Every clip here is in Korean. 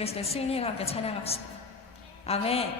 그리스도의 승리를 함께 찬양합시다. 아멘.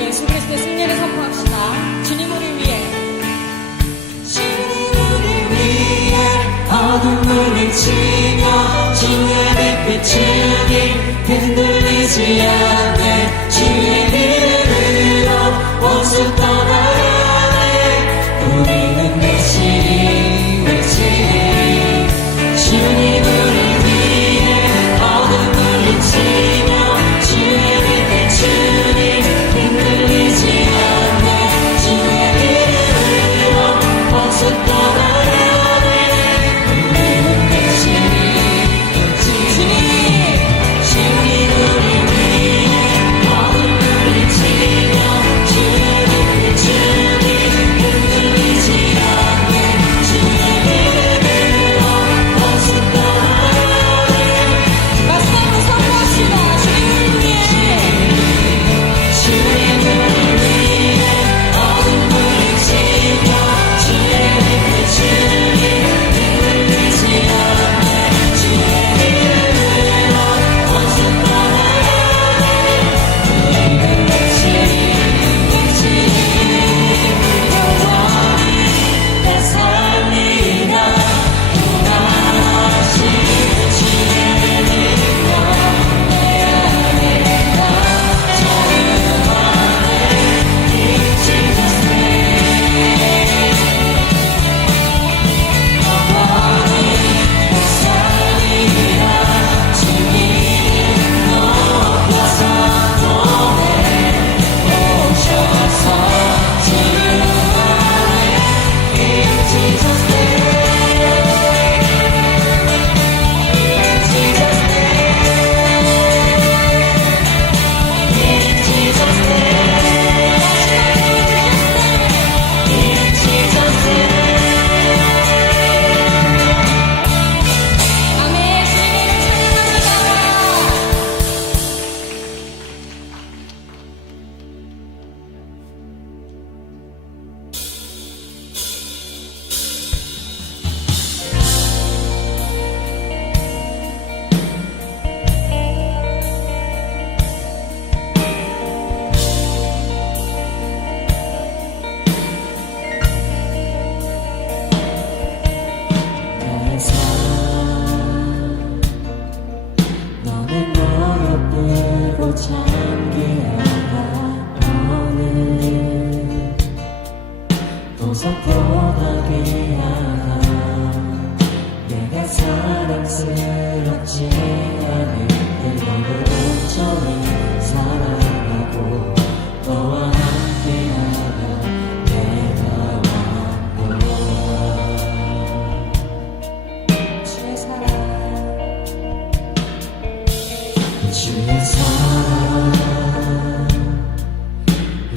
예수 그리스도의 승리를 선포합시다. 주님 우리 위해, 주님 우리 위해 어둠을 비치며 주의 빛빛으니 흔들리지 않네. 주의 이름으로 원수 떠나네. 우리는 외치리 외치리. 주님 우리 위해 어둠을 비치며 주의 빛빛으니 흔들리지 않네. 주의 이름으로 원수 떠나네. 우리는 외치리 외치리. 주님 우리 위해 어둠을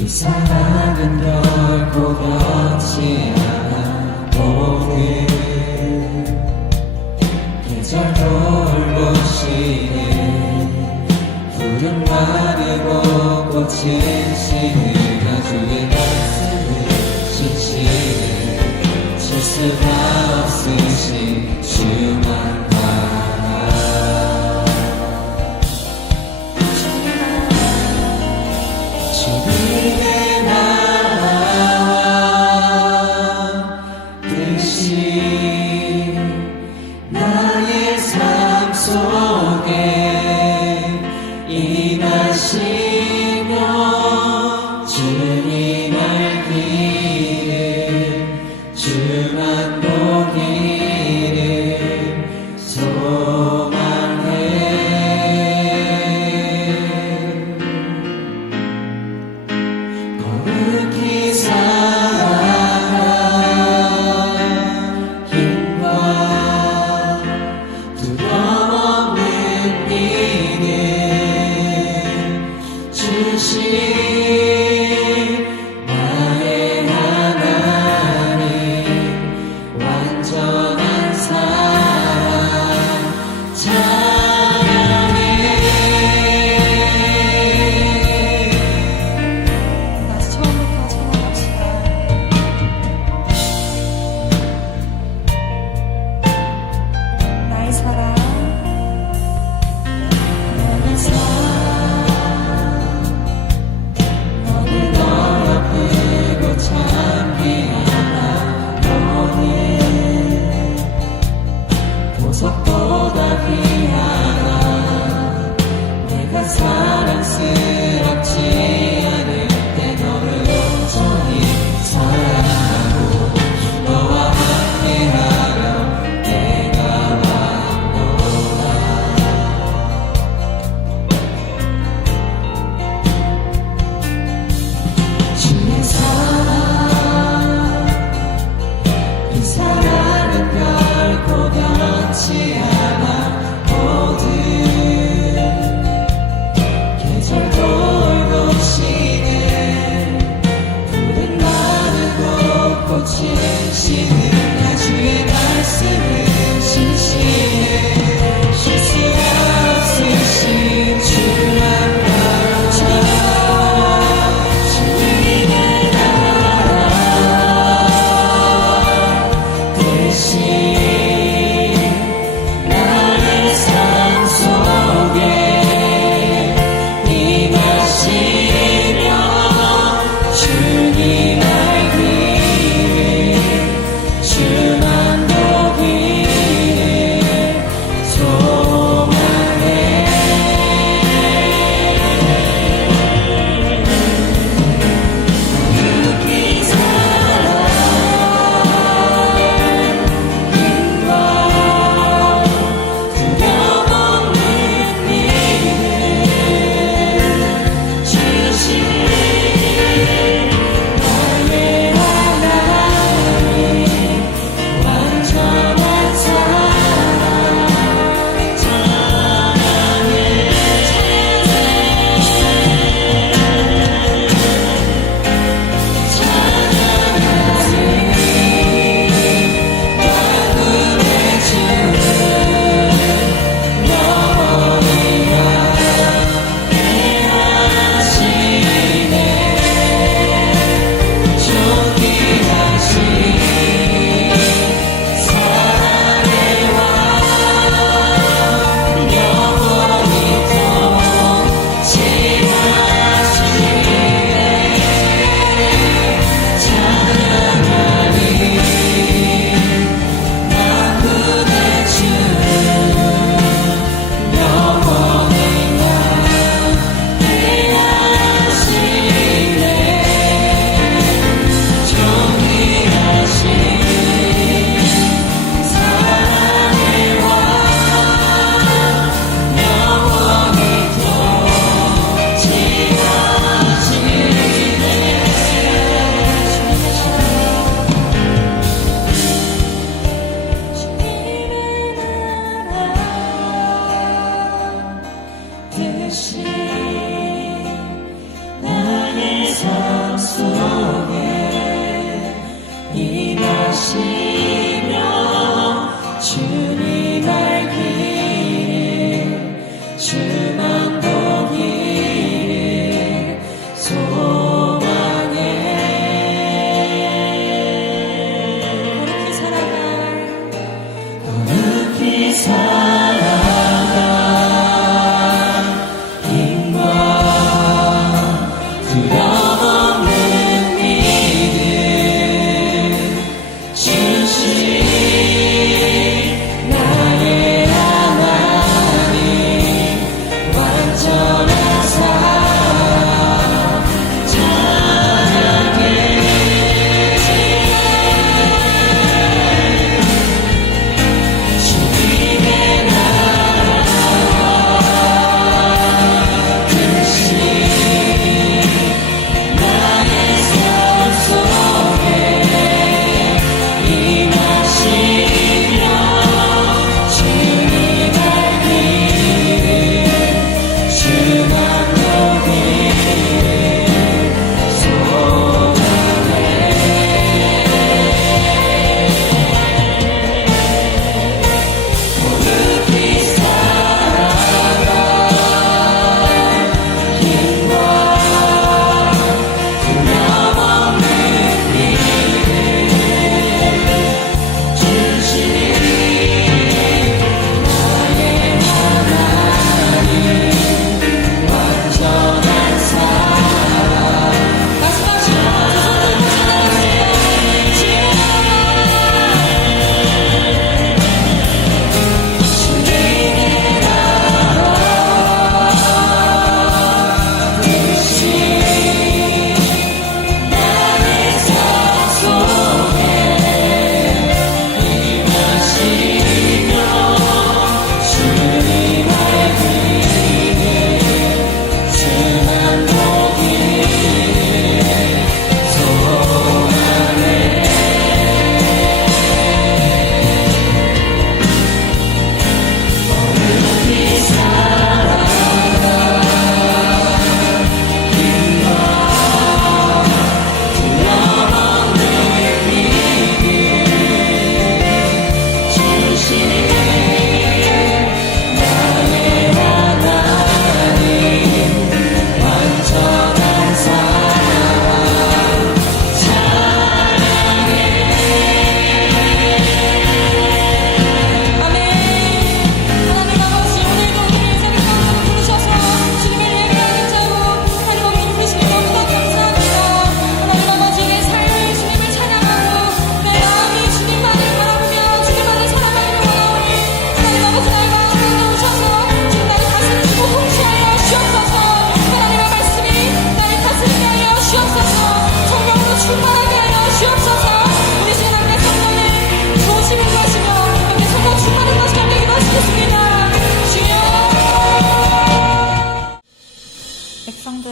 이 사랑은 결코 변치 않아 오늘 계절 돌보시는 푸른 마르고 꽃은 시들어 주의 말씀을 신시는 실수가 없으신 주만 바라 주님의 나라와 뜻이 나의 삶 속에 임하시며 주님 알기를 주만 보기를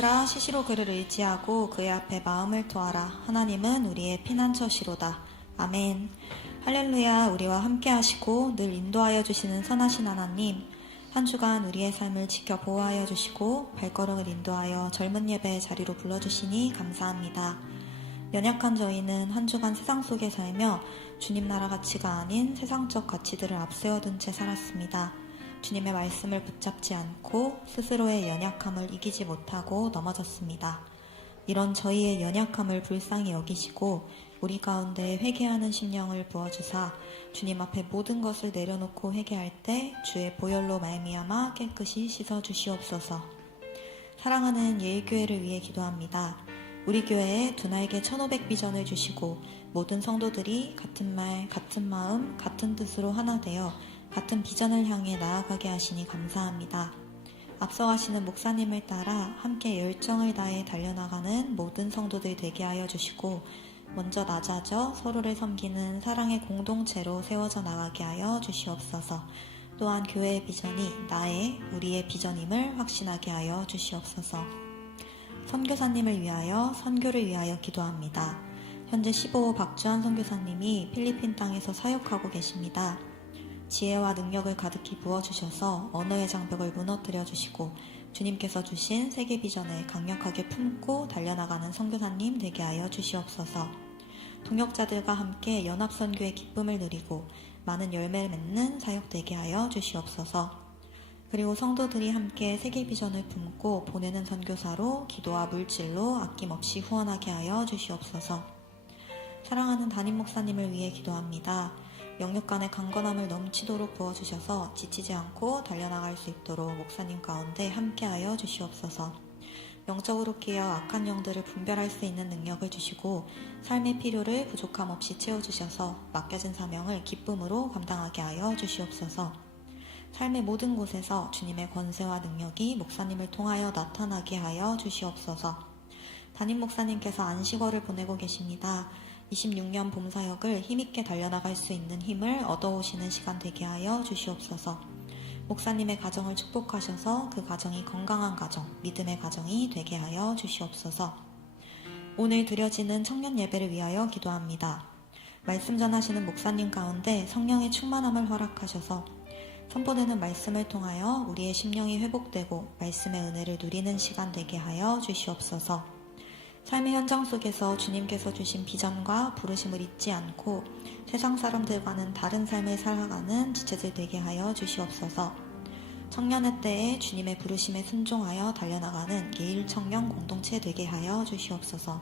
얘들아, 시시로 그를 의지하고 그의 앞에 마음을 토하라. 하나님은 우리의 피난처시로다. 아멘. 할렐루야. 우리와 함께 하시고 늘 인도하여 주시는 선하신 하나님, 한 주간 우리의 삶을 지켜 보호하여 주시고 발걸음을 인도하여 젊은 예배의 자리로 불러주시니 감사합니다. 연약한 저희는 한 주간 세상 속에 살며 주님 나라 가치가 아닌 세상적 가치들을 앞세워둔 채 살았습니다. 주님의 말씀을 붙잡지 않고 스스로의 연약함을 이기지 못하고 넘어졌습니다. 이런 저희의 연약함을 불쌍히 여기시고 우리 가운데 회개하는 심령을 부어주사 주님 앞에 모든 것을 내려놓고 회개할 때 주의 보혈로 말미암아 깨끗이 씻어주시옵소서. 사랑하는 예일교회를 위해 기도합니다. 우리 교회에 두 날개 1500비전을 주시고 모든 성도들이 같은 말, 같은 마음, 같은 뜻으로 하나 되어 같은 비전을 향해 나아가게 하시니 감사합니다. 앞서가시는 목사님을 따라 함께 열정을 다해 달려나가는 모든 성도들 되게 하여 주시고 먼저 낮아져 서로를 섬기는 사랑의 공동체로 세워져 나가게 하여 주시옵소서. 또한 교회의 비전이 나의, 우리의 비전임을 확신하게 하여 주시옵소서. 선교사님을 위하여, 선교를 위하여 기도합니다. 현재 15호 박주한 선교사님이 필리핀 땅에서 사역하고 계십니다. 지혜와 능력을 가득히 부어주셔서 언어의 장벽을 무너뜨려 주시고 주님께서 주신 세계 비전을 강력하게 품고 달려나가는 선교사님 되게 하여 주시옵소서. 동역자들과 함께 연합선교의 기쁨을 누리고 많은 열매를 맺는 사역 되게 하여 주시옵소서. 그리고 성도들이 함께 세계 비전을 품고 보내는 선교사로 기도와 물질로 아낌없이 후원하게 하여 주시옵소서. 사랑하는 담임 목사님을 위해 기도합니다. 영역 간의 강건함을 넘치도록 부어주셔서 지치지 않고 달려나갈 수 있도록 목사님 가운데 함께하여 주시옵소서. 영적으로 깨어 악한 영들을 분별할 수 있는 능력을 주시고 삶의 필요를 부족함 없이 채워주셔서 맡겨진 사명을 기쁨으로 감당하게 하여 주시옵소서. 삶의 모든 곳에서 주님의 권세와 능력이 목사님을 통하여 나타나게 하여 주시옵소서. 담임 목사님께서 안식월을 보내고 계십니다. 26년 봄사역을 힘있게 달려나갈 수 있는 힘을 얻어오시는 시간 되게 하여 주시옵소서. 목사님의 가정을 축복하셔서 그 가정이 건강한 가정, 믿음의 가정이 되게 하여 주시옵소서. 오늘 드려지는 청년 예배를 위하여 기도합니다. 말씀 전하시는 목사님 가운데 성령의 충만함을 허락하셔서 선포되는 말씀을 통하여 우리의 심령이 회복되고 말씀의 은혜를 누리는 시간 되게 하여 주시옵소서. 삶의 현장 속에서 주님께서 주신 비전과 부르심을 잊지 않고 세상 사람들과는 다른 삶을 살아가는 지체들 되게 하여 주시옵소서. 청년의 때에 주님의 부르심에 순종하여 달려나가는 예일 청년 공동체 되게 하여 주시옵소서.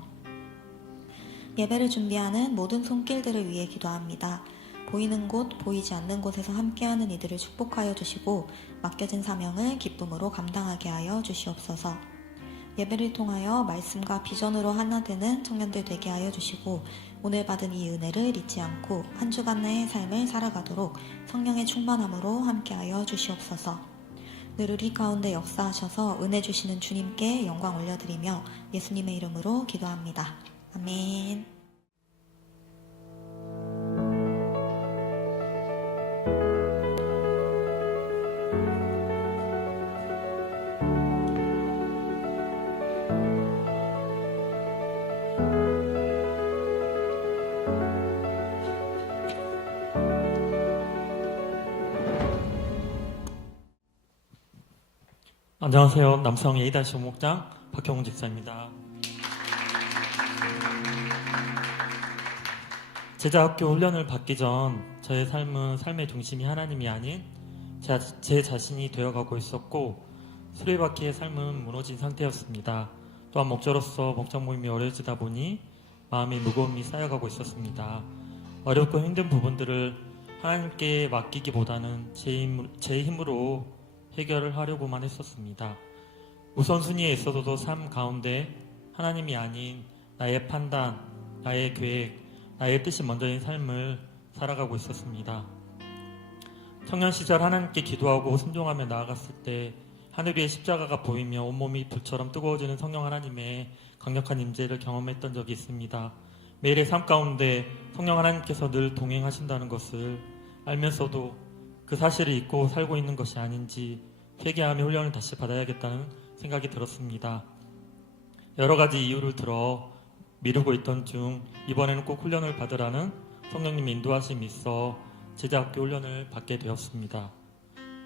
예배를 준비하는 모든 손길들을 위해 기도합니다. 보이는 곳, 보이지 않는 곳에서 함께하는 이들을 축복하여 주시고 맡겨진 사명을 기쁨으로 감당하게 하여 주시옵소서. 예배를 통하여 말씀과 비전으로 하나 되는 청년들 되게 하여 주시고 오늘 받은 이 은혜를 잊지 않고 한 주간의 삶을 살아가도록 성령의 충만함으로 함께하여 주시옵소서. 늘 우리 가운데 역사하셔서 은혜 주시는 주님께 영광 올려드리며 예수님의 이름으로 기도합니다. 아멘. 안녕하세요. 남성 예이다시 목장 박형훈 집사입니다. 제자학교 훈련을 받기 전 저의 삶은 삶의 중심이 하나님이 아닌 제 자신이 되어가고 있었고 수레바퀴의 삶은 무너진 상태였습니다. 또한 목자로서 목장 모임이 어려지다 보니 마음의 무거움이 쌓여가고 있었습니다. 어렵고 힘든 부분들을 하나님께 맡기기보다는 제 힘으로 해결을 하려고만 했었습니다. 우선순위에 있어서도 삶 가운데 하나님이 아닌 나의 판단, 나의 계획, 나의 뜻이 먼저인 삶을 살아가고 있었습니다. 청년 시절 하나님께 기도하고 순종하며 나아갔을 때 하늘 위에 십자가가 보이며 온몸이 불처럼 뜨거워지는 성령 하나님의 강력한 임재를 경험했던 적이 있습니다. 매일의 삶 가운데 성령 하나님께서 늘 동행하신다는 것을 알면서도 그 사실을 잊고 살고 있는 것이 아닌지 회개하며 훈련을 다시 받아야겠다는 생각이 들었습니다. 여러 가지 이유를 들어 미루고 있던 중 이번에는 꼭 훈련을 받으라는 성령님의 인도하심이 있어 제자학교 훈련을 받게 되었습니다.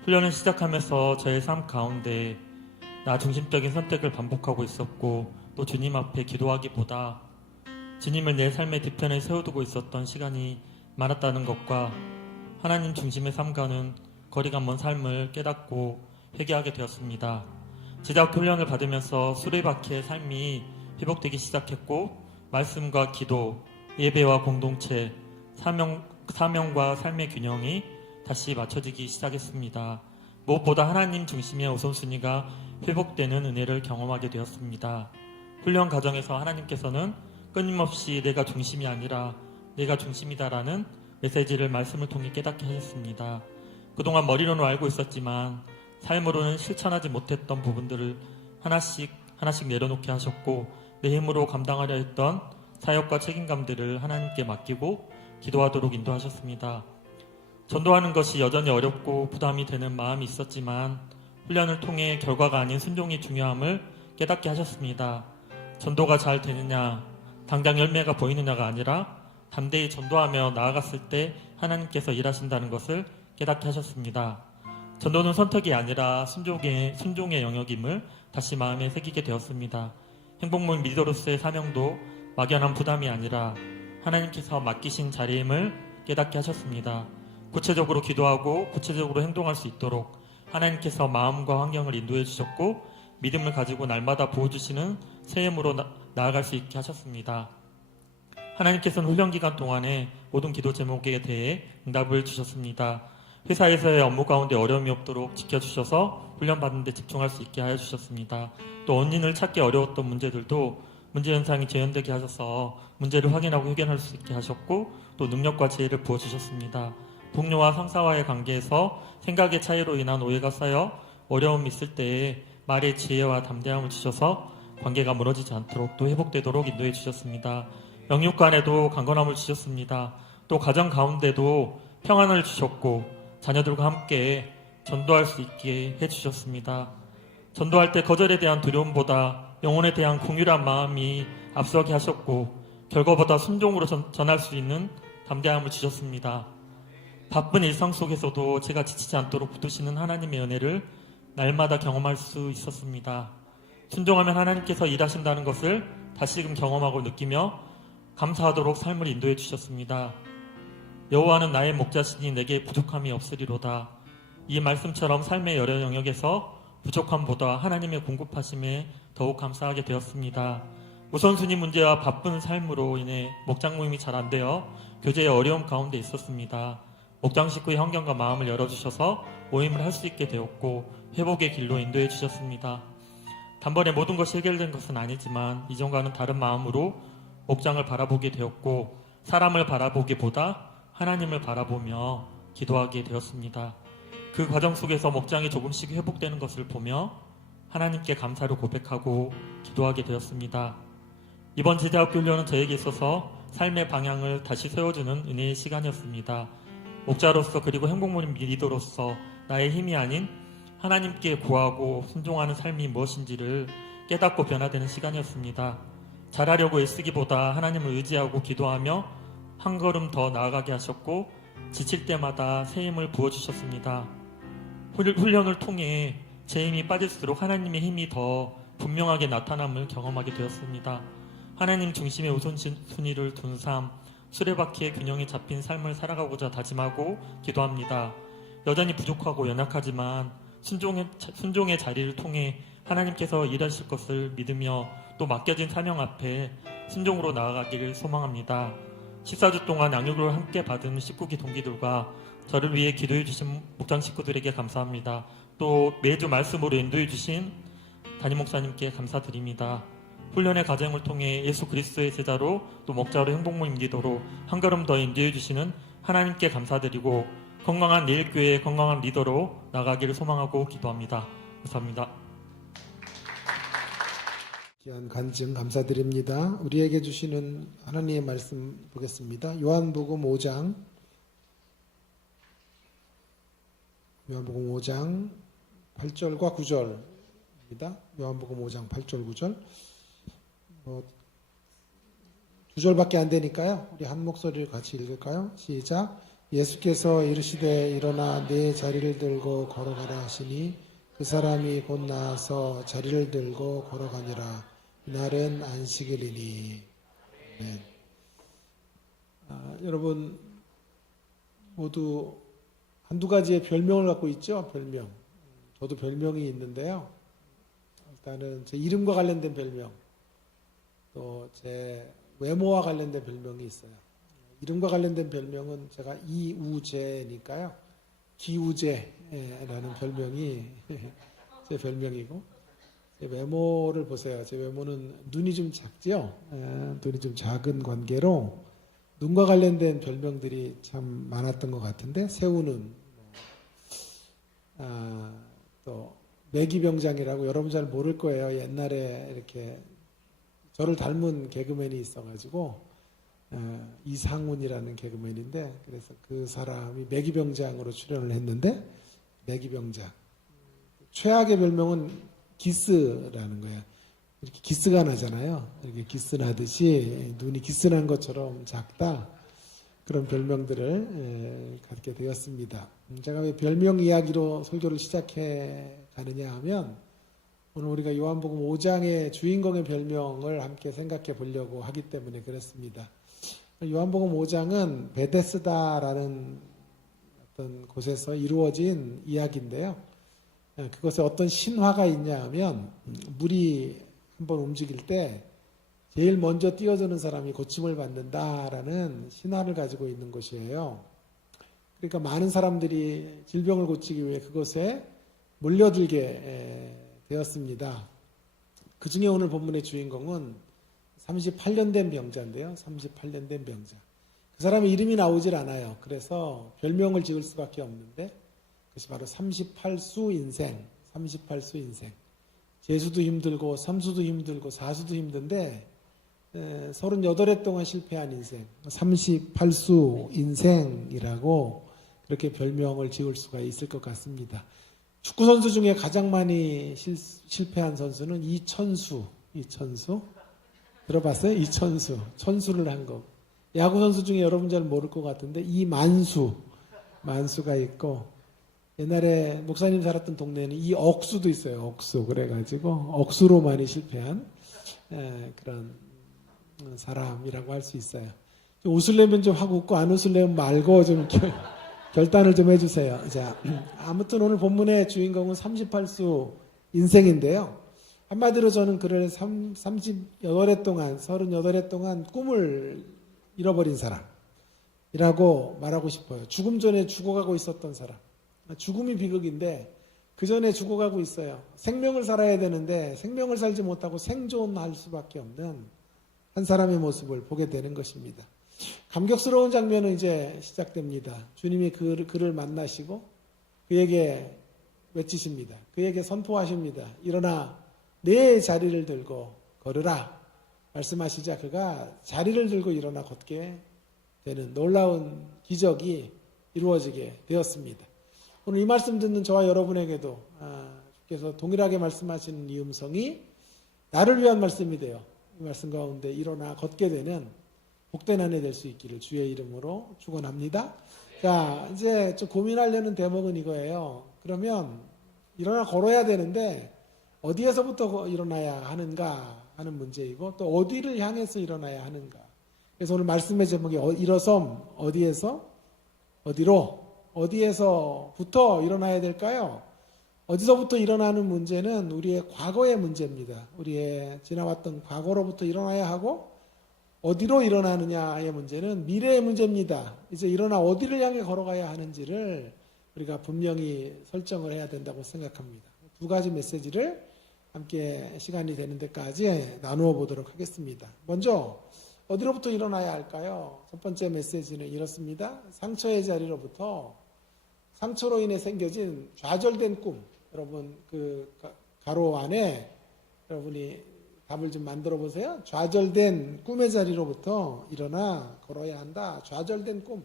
훈련을 시작하면서 저의 삶 가운데 나 중심적인 선택을 반복하고 있었고 또 주님 앞에 기도하기보다 주님을 내 삶의 뒤편에 세워두고 있었던 시간이 많았다는 것과 하나님 중심의 삶과는 거리가 먼 삶을 깨닫고 회개하게 되었습니다. 제자학교 훈련을 받으면서 수레바퀴의 삶이 회복되기 시작했고 말씀과 기도, 예배와 공동체, 사명과 삶의 균형이 다시 맞춰지기 시작했습니다. 무엇보다 하나님 중심의 우선순위가 회복되는 은혜를 경험하게 되었습니다. 훈련 과정에서 하나님께서는 끊임없이 내가 중심이 아니라 내가 중심이다라는 메시지를 말씀을 통해 깨닫게 하셨습니다. 그동안 머리로는 알고 있었지만 삶으로는 실천하지 못했던 부분들을 하나씩 내려놓게 하셨고 내 힘으로 감당하려 했던 사역과 책임감들을 하나님께 맡기고 기도하도록 인도하셨습니다. 전도하는 것이 여전히 어렵고 부담이 되는 마음이 있었지만 훈련을 통해 결과가 아닌 순종이 중요함을 깨닫게 하셨습니다. 전도가 잘 되느냐, 당장 열매가 보이느냐가 아니라 담대히 전도하며 나아갔을 때 하나님께서 일하신다는 것을 깨닫게 하셨습니다. 전도는 선택이 아니라 순종의 영역임을 다시 마음에 새기게 되었습니다. 행복모임 리더로서의 사명도 막연한 부담이 아니라 하나님께서 맡기신 자리임을 깨닫게 하셨습니다. 구체적으로 기도하고 구체적으로 행동할 수 있도록 하나님께서 마음과 환경을 인도해 주셨고 믿음을 가지고 날마다 부어주시는 새 힘으로 나아갈 수 있게 하셨습니다. 하나님께서는 훈련 기간 동안에 모든 기도 제목에 대해 응답을 주셨습니다. 회사에서의 업무 가운데 어려움이 없도록 지켜주셔서 훈련 받는 데 집중할 수 있게 하여 주셨습니다. 또 원인을 찾기 어려웠던 문제들도 문제 현상이 재현되게 하셔서 문제를 확인하고 해결할 수 있게 하셨고 또 능력과 지혜를 부어주셨습니다. 동료와 상사와의 관계에서 생각의 차이로 인한 오해가 쌓여 어려움이 있을 때에 말의 지혜와 담대함을 주셔서 관계가 무너지지 않도록 또 회복되도록 인도해 주셨습니다. 영육 간에도 강건함을 주셨습니다. 또 가정 가운데도 평안을 주셨고 자녀들과 함께 전도할 수 있게 해주셨습니다. 전도할 때 거절에 대한 두려움보다 영혼에 대한 긍휼한 마음이 앞서게 하셨고 결과보다 순종으로 전할 수 있는 담대함을 주셨습니다. 바쁜 일상 속에서도 제가 지치지 않도록 붙드시는 하나님의 은혜를 날마다 경험할 수 있었습니다. 순종하면 하나님께서 일하신다는 것을 다시금 경험하고 느끼며 감사하도록 삶을 인도해 주셨습니다. 여호와는 나의 목자시니 내게 부족함이 없으리로다. 이 말씀처럼 삶의 여러 영역에서 부족함보다 하나님의 공급하심에 더욱 감사하게 되었습니다. 우선순위 문제와 바쁜 삶으로 인해 목장 모임이 잘 안 되어 교제의 어려움 가운데 있었습니다. 목장 식구의 환경과 마음을 열어주셔서 모임을 할 수 있게 되었고 회복의 길로 인도해 주셨습니다. 단번에 모든 것이 해결된 것은 아니지만 이전과는 다른 마음으로 목장을 바라보게 되었고 사람을 바라보기보다 하나님을 바라보며 기도하게 되었습니다. 그 과정 속에서 목장이 조금씩 회복되는 것을 보며 하나님께 감사를 고백하고 기도하게 되었습니다. 이번 제자학교 훈련은 저에게 있어서 삶의 방향을 다시 세워주는 은혜의 시간이었습니다. 목자로서 그리고 행복모임 리더로서 나의 힘이 아닌 하나님께 구하고 순종하는 삶이 무엇인지를 깨닫고 변화되는 시간이었습니다. 잘하려고 애쓰기보다 하나님을 의지하고 기도하며 한 걸음 더 나아가게 하셨고 지칠 때마다 새 힘을 부어주셨습니다. 훈련을 통해 제 힘이 빠질수록 하나님의 힘이 더 분명하게 나타남을 경험하게 되었습니다. 하나님 중심의 우선순위를 둔 삶, 수레바퀴의 균형이 잡힌 삶을 살아가고자 다짐하고 기도합니다. 여전히 부족하고 연약하지만 순종의 자리를 통해 하나님께서 일하실 것을 믿으며 또 맡겨진 사명 앞에 순종으로 나아가기를 소망합니다. 식사주 동안 양육을 함께 받은 식구기 동기들과 저를 위해 기도해 주신 목장 식구들에게 감사합니다. 또 매주 말씀으로 인도해 주신 담임 목사님께 감사드립니다. 훈련의 과정을 통해 예수 그리스도의 제자로 또 목자로 행복모임 리더로 한 걸음 더 인도해 주시는 하나님께 감사드리고 건강한 내일교회의 건강한 리더로 나가기를 소망하고 기도합니다. 감사합니다. 귀한 간증 감사드립니다. 우리에게 주시는 하나님의 말씀 보겠습니다. 요한복음 5장 8절과 9절입니다. 요한복음 5장 8절 9절 두 절밖에 안 되니까요. 우리 한 목소리를 같이 읽을까요? 시작. 예수께서 이르시되 일어나 내 자리를 들고 걸어가라 하시니 그 사람이 곧 나아서 자리를 들고 걸어가니라. 이날은 안식일이니. 네. 여러분 모두 한두 가지의 별명을 갖고 있죠. 별명. 저도 별명이 있는데요. 일단은 제 이름과 관련된 별명, 또 제 외모와 관련된 별명이 있어요. 이름과 관련된 별명은 제가 이우재니까요. 기우재라는 별명이 제 별명이고, 제 외모를 보세요. 제 외모는 눈이 좀 작죠. 눈이 좀 작은 관계로 눈과 관련된 별명들이 참 많았던 것 같은데, 새우눈, 또 매기병장이라고 여러분 잘 모를 거예요. 옛날에 이렇게 저를 닮은 개그맨이 있어가지고 이상훈이라는 개그맨인데, 그래서 그 사람이 매기병장으로 출연을 했는데, 매기병장. 최악의 별명은 기스라는 거예요. 이렇게 기스가 나잖아요. 이렇게 기스 나듯이 눈이 기스 난 것처럼 작다. 그런 별명들을 갖게 되었습니다. 제가 왜 별명 이야기로 설교를 시작해 가느냐 하면, 오늘 우리가 요한복음 5장의 주인공의 별명을 함께 생각해 보려고 하기 때문에 그렇습니다. 요한복음 5장은 베데스다라는 어떤 곳에서 이루어진 이야기인데요. 그것에 어떤 신화가 있냐 하면, 물이 한번 움직일 때 제일 먼저 뛰어드는 사람이 고침을 받는다라는 신화를 가지고 있는 것이에요. 그러니까 많은 사람들이 질병을 고치기 위해 그것에 몰려들게 되었습니다. 그 중에 오늘 본문의 주인공은 38년 된 병자인데요. 38년 된 병자. 그 사람의 이름이 나오질 않아요. 그래서 별명을 지을 수밖에 없는데, 그것이 바로 38수 인생, 38수 인생. 재수도 힘들고 삼수도 힘들고 사수도 힘든데 38해 동안 실패한 인생, 38수 인생이라고 그렇게 별명을 지을 수가 있을 것 같습니다. 축구 선수 중에 가장 많이 실패한 선수는 이천수 들어봤어요? 이천수, 천수를 한 거. 야구 선수 중에 여러분 잘 모를 것 같은데 만수가 있고, 옛날에 목사님 살았던 동네에는 이억수도 있어요. 억수. 그래가지고 억수로 많이 실패한 그런 사람이라고 할 수 있어요. 좀 웃으려면 좀 하고 웃고, 안 웃으려면 말고 좀 결단을 좀 해주세요. 자, 아무튼 오늘 본문의 주인공은 38수 인생인데요. 한마디로 저는 그를 38해 동안 꿈을 잃어버린 사람이라고 말하고 싶어요. 죽음 전에 죽어가고 있었던 사람. 죽음이 비극인데 그 전에 죽어가고 있어요. 생명을 살아야 되는데 생명을 살지 못하고 생존할 수밖에 없는 한 사람의 모습을 보게 되는 것입니다. 감격스러운 장면은 이제 시작됩니다. 주님이 그를 만나시고 그에게 외치십니다. 그에게 선포하십니다. 일어나 내 자리를 들고 걸으라. 말씀하시자 그가 자리를 들고 일어나 걷게 되는 놀라운 기적이 이루어지게 되었습니다. 오늘 이 말씀 듣는 저와 여러분에게도 주께서 동일하게 말씀하시는 이 음성이 나를 위한 말씀이 되어 이 말씀 가운데 일어나 걷게 되는 복된 한 해 될 수 있기를 주의 이름으로 축원합니다. 자, 이제 좀 고민하려는 대목은 이거예요. 그러면 일어나 걸어야 되는데 어디에서부터 일어나야 하는가 하는 문제이고, 또 어디를 향해서 일어나야 하는가. 그래서 오늘 말씀의 제목이 일어섬, 어디에서 어디로, 어디에서부터 일어나야 될까요? 어디서부터 일어나는 문제는 우리의 과거의 문제입니다. 우리의 지나왔던 과거로부터 일어나야 하고, 어디로 일어나느냐의 문제는 미래의 문제입니다. 이제 일어나 어디를 향해 걸어가야 하는지를 우리가 분명히 설정을 해야 된다고 생각합니다. 두 가지 메시지를 함께 시간이 되는 데까지 나누어 보도록 하겠습니다. 먼저 어디로부터 일어나야 할까요? 첫 번째 메시지는 이렇습니다. 상처의 자리로부터, 상처로 인해 생겨진 좌절된 꿈. 여러분 그 가로 안에 여러분이 답을 좀 만들어 보세요. 좌절된 꿈의 자리로부터 일어나 걸어야 한다. 좌절된 꿈.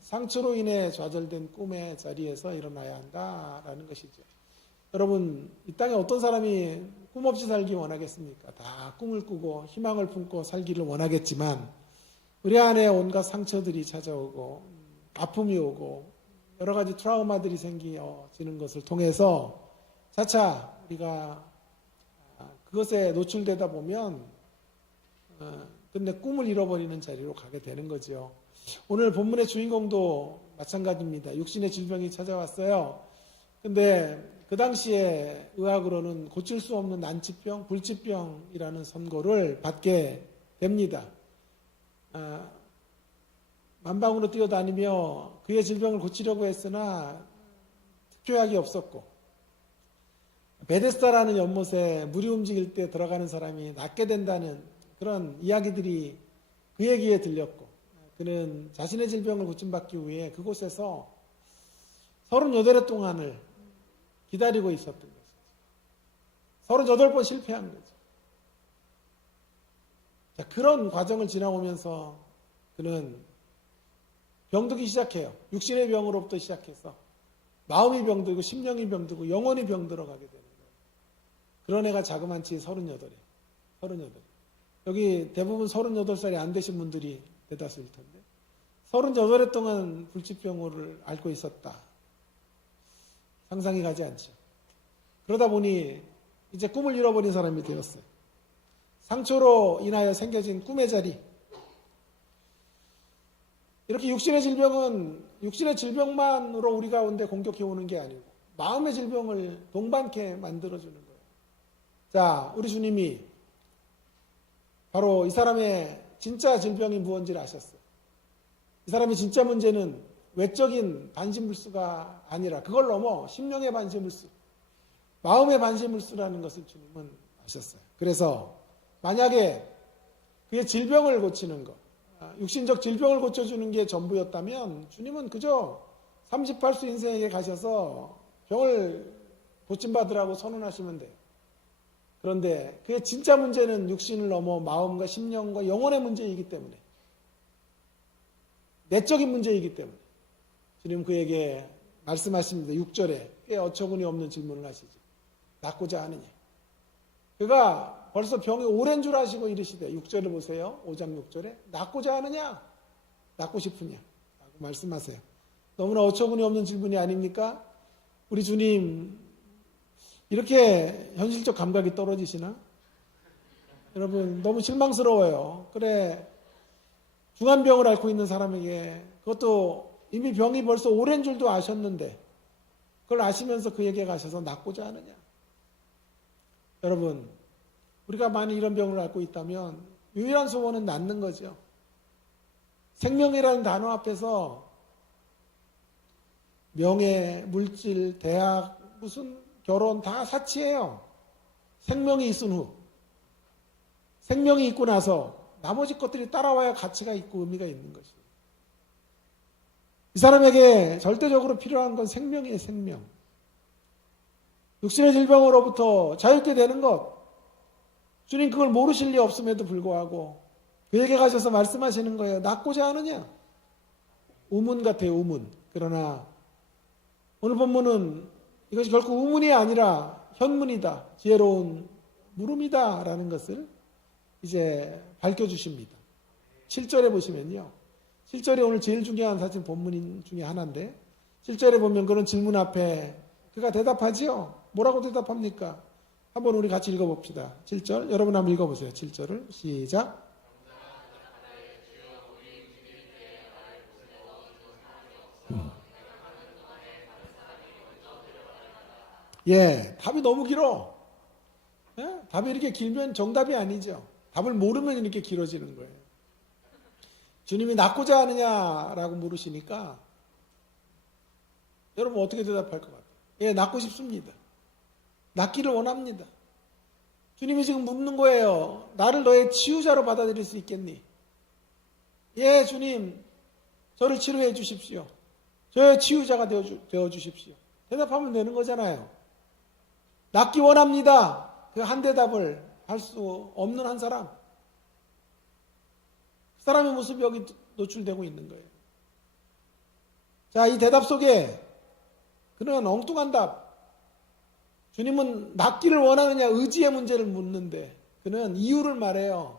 상처로 인해 좌절된 꿈의 자리에서 일어나야 한다라는 것이죠. 여러분, 이 땅에 어떤 사람이 꿈 없이 살기 원하겠습니까? 다 꿈을 꾸고 희망을 품고 살기를 원하겠지만 우리 안에 온갖 상처들이 찾아오고 아픔이 오고 여러 가지 트라우마들이 생기지는 것을 통해서 차차 우리가 그것에 노출되다 보면 끝내 꿈을 잃어버리는 자리로 가게 되는 거죠. 오늘 본문의 주인공도 마찬가지입니다. 육신의 질병이 찾아왔어요. 근데 그 당시에 의학으로는 고칠 수 없는 난치병, 불치병이라는 선고를 받게 됩니다. 만방으로 뛰어다니며 그의 질병을 고치려고 했으나 특효약이 없었고 베데스다라는 연못에 물이 움직일 때 들어가는 사람이 낫게 된다는 그런 이야기들이 그의 귀에 들렸고 그는 자신의 질병을 고침받기 위해 그곳에서 38해 동안을 기다리고 있었던 것이죠. 38번 실패한 거죠. 자, 그런 과정을 지나오면서 그는 병들기 시작해요. 육신의 병으로부터 시작해서 마음이 병들고 심령이 병들고 영혼이 병들어가게 되는 거예요. 그런 애가 자그만치 38에. 여기 대부분 38살이 안 되신 분들이 대다수일 텐데 38해 동안 불치병을 앓고 있었다. 상상이 가지 않죠. 그러다 보니 이제 꿈을 잃어버린 사람이 되었어요. 상처로 인하여 생겨진 꿈의 자리. 이렇게 육신의 질병은 육신의 질병만으로 우리 가운데 공격해 오는 게 아니고 마음의 질병을 동반케 만들어주는 거예요. 자, 우리 주님이 바로 이 사람의 진짜 질병이 무엇인지를 아셨어요. 이 사람의 진짜 문제는 외적인 반신불수가 아니라 그걸 넘어 심령의 반신불수, 마음의 반신불수라는 것을 주님은 아셨어요. 그래서 만약에 그의 질병을 고치는 것, 육신적 질병을 고쳐주는 게 전부였다면 주님은 그저 38수 인생에게 가셔서 병을 고침받으라고 선언하시면 돼요. 그런데 그의 진짜 문제는 육신을 넘어 마음과 심령과 영혼의 문제이기 때문에 내적인 문제이기 때문에 주님 그에게 말씀하십니다. 6절에 꽤 어처구니 없는 질문을 하시죠. 낫고자 하느냐. 그가 벌써 병이 오랜 줄 아시고 이르시되 6절을 보세요. 5장 6절에 낫고자 하느냐. 낫고 싶으냐. 라고 말씀하세요. 너무나 어처구니 없는 질문이 아닙니까? 우리 주님 이렇게 현실적 감각이 떨어지시나? 여러분 너무 실망스러워요. 그래 중한병을 앓고 있는 사람에게 그것도 이미 병이 벌써 오랜 줄도 아셨는데 그걸 아시면서 그에게 가셔서 낫고자 하느냐. 여러분 우리가 많이 이런 병을 앓고 있다면 유일한 소원은 낫는 거죠. 생명이라는 단어 앞에서 명예, 물질, 대학, 무슨 결혼 다 사치예요. 생명이 있은 후. 생명이 있고 나서 나머지 것들이 따라와야 가치가 있고 의미가 있는 것이에요. 이 사람에게 절대적으로 필요한 건 생명이에요. 생명. 육신의 질병으로부터 자유케 되는 것. 주님 그걸 모르실 리 없음에도 불구하고 그에게 가셔서 말씀하시는 거예요. 낫고자 하느냐? 우문 같아요. 우문. 그러나 오늘 본문은 이것이 결코 우문이 아니라 현문이다. 지혜로운 물음이다. 라는 것을 이제 밝혀주십니다. 7절에 보시면요. 7절이 오늘 제일 중요한 사실 본문 중에 하나인데 7절에 보면 그런 질문 앞에 그가 대답하지요. 뭐라고 대답합니까? 한번 우리 같이 읽어봅시다. 7절 여러분 한번 읽어보세요. 7절을 시작. 예, 답이 너무 길어. 예? 답이 이렇게 길면 정답이 아니죠. 답을 모르면 이렇게 길어지는 거예요. 주님이 낫고자 하느냐라고 물으시니까 여러분 어떻게 대답할 것 같아요? 예, 낫고 싶습니다. 낫기를 원합니다. 주님이 지금 묻는 거예요. 나를 너의 치유자로 받아들일 수 있겠니? 예, 주님. 저를 치료해 주십시오. 저의 치유자가 되어 주십시오. 대답하면 되는 거잖아요. 낫기 원합니다. 그 한 대답을 할 수 없는 한 사람. 그 사람의 모습이 여기 노출되고 있는 거예요. 자, 이 대답 속에 그는 엉뚱한 답, 주님은 낫기를 원하느냐 의지의 문제를 묻는데 그는 이유를 말해요.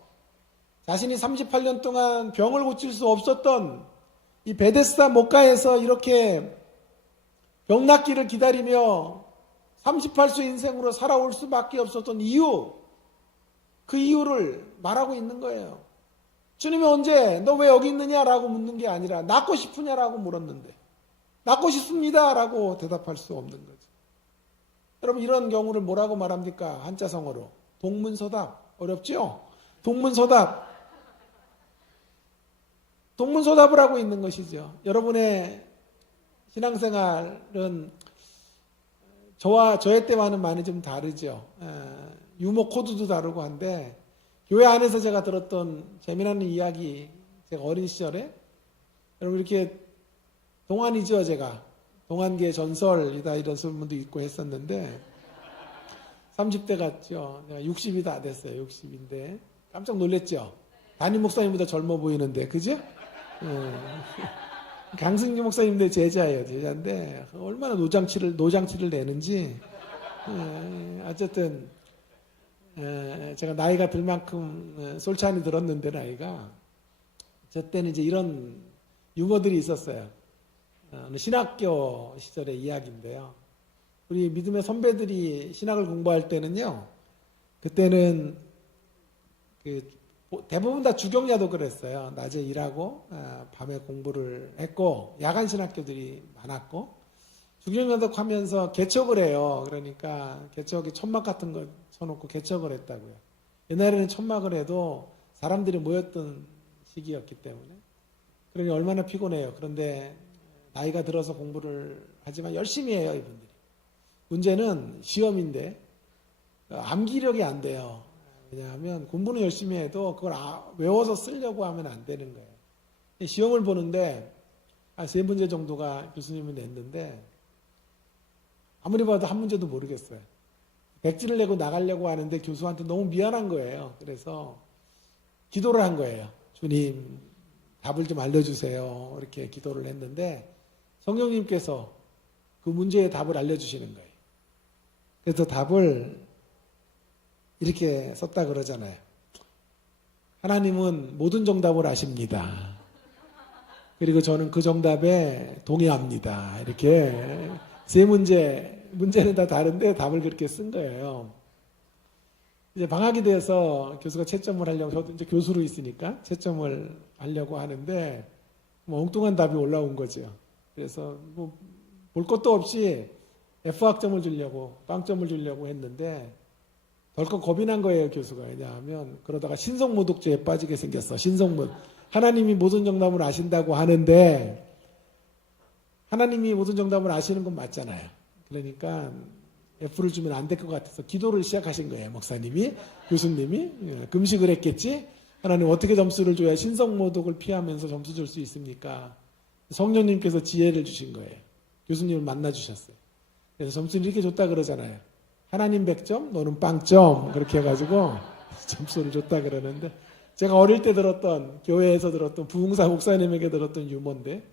자신이 38년 동안 병을 고칠 수 없었던 이 베데스다 목가에서 이렇게 병 낫기를 기다리며 38수 인생으로 살아올 수밖에 없었던 이유, 그 이유를 말하고 있는 거예요. 주님이 언제 너 왜 여기 있느냐라고 묻는 게 아니라 낫고 싶으냐라고 물었는데 낫고 싶습니다라고 대답할 수 없는 거죠. 여러분 이런 경우를 뭐라고 말합니까? 한자성어로 동문서답. 어렵죠? 동문서답. 동문서답을 하고 있는 것이죠. 여러분의 신앙생활은 저의 때와는 많이 좀 다르죠. 유머 코드도 다르고 한데 교회 안에서 제가 들었던 재미나는 이야기, 제가 어린 시절에 여러분 이렇게 동안이죠. 제가 동안계 전설이다 이런 소문도 있고 했었는데 30대 같죠. 내가 60이 다 됐어요. 60인데 깜짝 놀랐죠. 담임 목사님보다 젊어 보이는데 그죠? 강승규 목사님 내 제자예요. 제자인데 얼마나 노장치를 내는지. 어쨌든 제가 나이가 들 만큼 솔찬히 들었는데 나이가 저 때는 이제 이런 유머들이 있었어요. 신학교 시절의 이야기인데요. 우리 믿음의 선배들이 신학을 공부할 때는요. 그때는 대부분 다 주경야도 그랬어요. 낮에 일하고 밤에 공부를 했고 야간 신학교들이 많았고 주경야독 하면서 개척을 해요. 그러니까 개척에 천막 같은 거 쳐놓고 개척을 했다고요. 옛날에는 천막을 해도 사람들이 모였던 시기였기 때문에 그러니 얼마나 피곤해요. 그런데 나이가 들어서 공부를 하지만 열심히 해요. 이분들이. 문제는 시험인데 암기력이 안 돼요. 왜냐하면 공부는 열심히 해도 그걸 외워서 쓰려고 하면 안 되는 거예요. 시험을 보는데 한 3문제 정도가 교수님이 냈는데 아무리 봐도 한 문제도 모르겠어요. 백지를 내고 나가려고 하는데 교수한테 너무 미안한 거예요. 그래서 기도를 한 거예요. 주님 답을 좀 알려주세요. 이렇게 기도를 했는데 성령님께서 그 문제의 답을 알려주시는 거예요. 그래서 답을 이렇게 썼다 그러잖아요. 하나님은 모든 정답을 아십니다. 그리고 저는 그 정답에 동의합니다. 이렇게 3문제는 다 다른데 답을 그렇게 쓴 거예요. 이제 방학이 돼서 교수가 채점을 하려고, 저도 이제 교수로 있으니까 채점을 하려고 하는데 뭐 엉뚱한 답이 올라온 거죠. 그래서 뭐 볼 것도 없이 F학점을 주려고, 빵점을 주려고 했는데 덜컥 겁이 난 거예요, 교수가. 왜냐하면 그러다가 신성모독죄에 빠지게 생겼어. 하나님이 모든 정답을 아신다고 하는데 하나님이 모든 정답을 아시는 건 맞잖아요. 그러니까 F를 주면 안 될 것 같아서 기도를 시작하신 거예요, 목사님이, 교수님이. 금식을 했겠지? 하나님 어떻게 점수를 줘야 신성모독을 피하면서 점수 줄 수 있습니까? 성령님께서 지혜를 주신 거예요. 교수님을 만나주셨어요. 그래서 점수를 이렇게 줬다 그러잖아요. 하나님 100점, 너는 빵점. 그렇게 해가지고 점수를 줬다 그러는데 제가 어릴 때 들었던, 교회에서 들었던, 부흥사 목사님에게 들었던 유머인데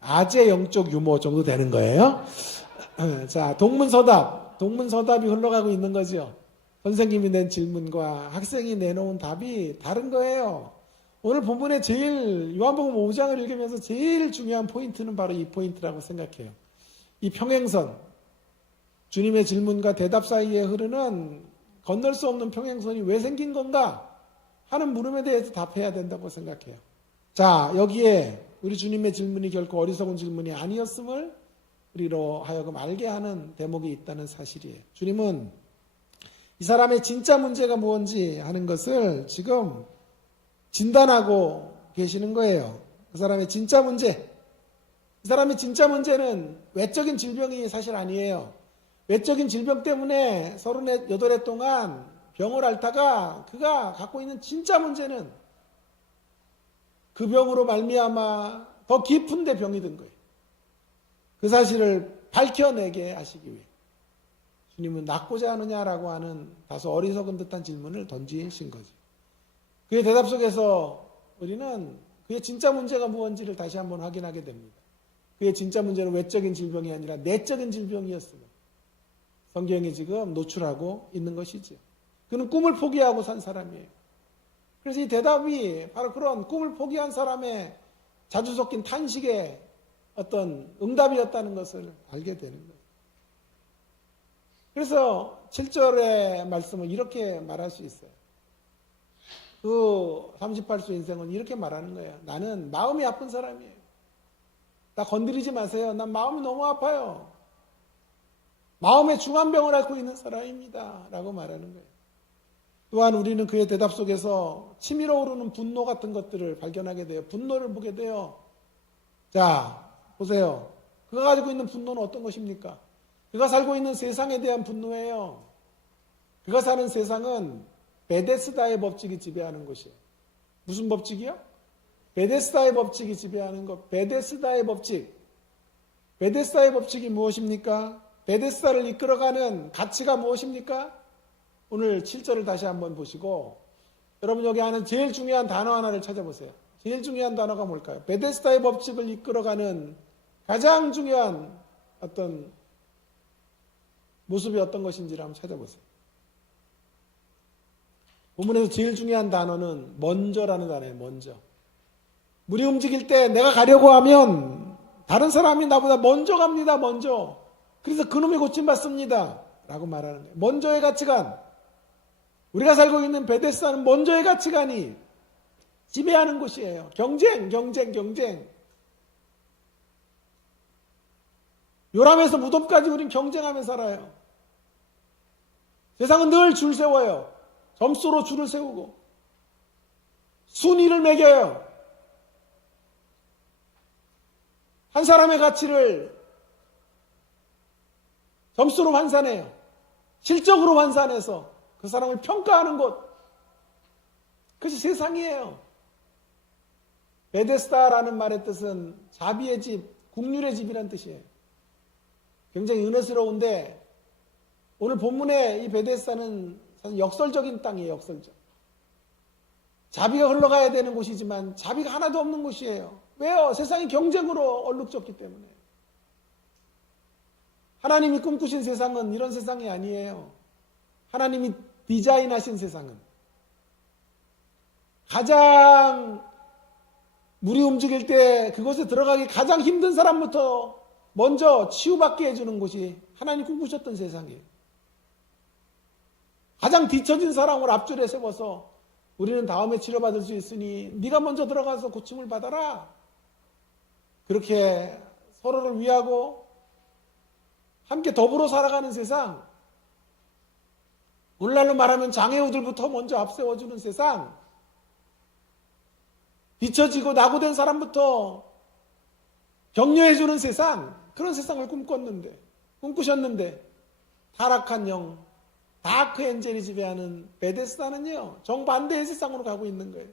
아재 영적 유머 정도 되는 거예요. 자, 동문서답이 흘러가고 있는 거죠. 선생님이 낸 질문과 학생이 내놓은 답이 다른 거예요. 오늘 본문에 제일 요한복음 5장을 읽으면서 제일 중요한 포인트는 바로 이 포인트라고 생각해요. 이 평행선, 주님의 질문과 대답 사이에 흐르는 건널 수 없는 평행선이 왜 생긴 건가 하는 물음에 대해서 답해야 된다고 생각해요. 자, 여기에 우리 주님의 질문이 결코 어리석은 질문이 아니었음을 우리로 하여금 알게 하는 대목이 있다는 사실이에요. 주님은 이 사람의 진짜 문제가 뭔지 하는 것을 지금 진단하고 계시는 거예요. 그 사람의 진짜 문제. 이 사람의 진짜 문제는 외적인 질병이 사실 아니에요. 외적인 질병 때문에 38해 동안 병을 앓다가 그가 갖고 있는 진짜 문제는 그 병으로 말미암아 더 깊은 데 병이 든 거예요. 그 사실을 밝혀내게 하시기 위해 주님은 낫고자 하느냐라고 하는 다소 어리석은 듯한 질문을 던지신 거죠. 그의 대답 속에서 우리는 그의 진짜 문제가 무엇인지를 다시 한번 확인하게 됩니다. 그의 진짜 문제는 외적인 질병이 아니라 내적인 질병이었습니다. 성경에 지금 노출하고 있는 것이죠. 그는 꿈을 포기하고 산 사람이에요. 그래서 이 대답이 바로 그런 꿈을 포기한 사람의 자주 섞인 탄식의 어떤 응답이었다는 것을 알게 되는 거예요. 그래서 7절의 말씀을 이렇게 말할 수 있어요. 그 38수 인생은 이렇게 말하는 거예요. 나는 마음이 아픈 사람이에요. 나 건드리지 마세요. 난 마음이 너무 아파요. 마음의 중환병을 앓고 있는 사람입니다. 라고 말하는 거예요. 또한 우리는 그의 대답 속에서 치밀어 오르는 분노 같은 것들을 발견하게 돼요. 분노를 보게 돼요. 자, 보세요. 그가 가지고 있는 분노는 어떤 것입니까? 그가 살고 있는 세상에 대한 분노예요. 그가 사는 세상은 베데스다의 법칙이 지배하는 것이에요. 무슨 법칙이요? 베데스다의 법칙이 지배하는 것. 베데스다의 법칙. 베데스다의 법칙이 무엇입니까? 베데스다를 이끌어가는 가치가 무엇입니까? 오늘 7절을 다시 한번 보시고 여러분 여기 하는 제일 중요한 단어 하나를 찾아보세요. 제일 중요한 단어가 뭘까요? 베데스다의 법칙을 이끌어가는 가장 중요한 어떤 모습이 어떤 것인지를 한번 찾아보세요. 본문에서 제일 중요한 단어는 먼저라는 단어예요. 먼저. 물이 움직일 때 내가 가려고 하면 다른 사람이 나보다 먼저 갑니다. 먼저. 그래서 그놈이 고침받습니다. 라고 말하는 거예요. 먼저의 가치관. 우리가 살고 있는 베데스다는 먼저의 가치관이 지배하는 곳이에요. 경쟁. 요람에서 무덤까지 우린 경쟁하며 살아요. 세상은 늘 줄 세워요. 점수로 줄을 세우고 순위를 매겨요. 한 사람의 가치를 점수로 환산해요. 실적으로 환산해서 그 사람을 평가하는 것. 그것이 세상이에요. 베데스다라는 말의 뜻은 자비의 집, 국률의 집이라는 뜻이에요. 굉장히 은혜스러운데 오늘 본문의 이 베데스다는 사실 역설적인 땅이에요. 역설적. 자비가 흘러가야 되는 곳이지만 자비가 하나도 없는 곳이에요. 왜요? 세상이 경쟁으로 얼룩졌기 때문에. 하나님이 꿈꾸신 세상은 이런 세상이 아니에요. 하나님이 디자인하신 세상은 가장 물이 움직일 때 그곳에 들어가기 가장 힘든 사람부터 먼저 치유받게 해주는 곳이 하나님 꿈꾸셨던 세상이에요. 가장 뒤처진 사람을 앞줄에 세워서 우리는 다음에 치료받을 수 있으니 네가 먼저 들어가서 고침을 받아라. 그렇게 서로를 위하고 함께 더불어 살아가는 세상. 오늘날로 말하면 장애우들부터 먼저 앞세워주는 세상. 뒤처지고 낙오된 사람부터 격려해주는 세상. 그런 세상을 꿈꾸셨는데 타락한 영, 다크 엔젤이 지배하는 베데스다는요, 정반대의 세상으로 가고 있는 거예요.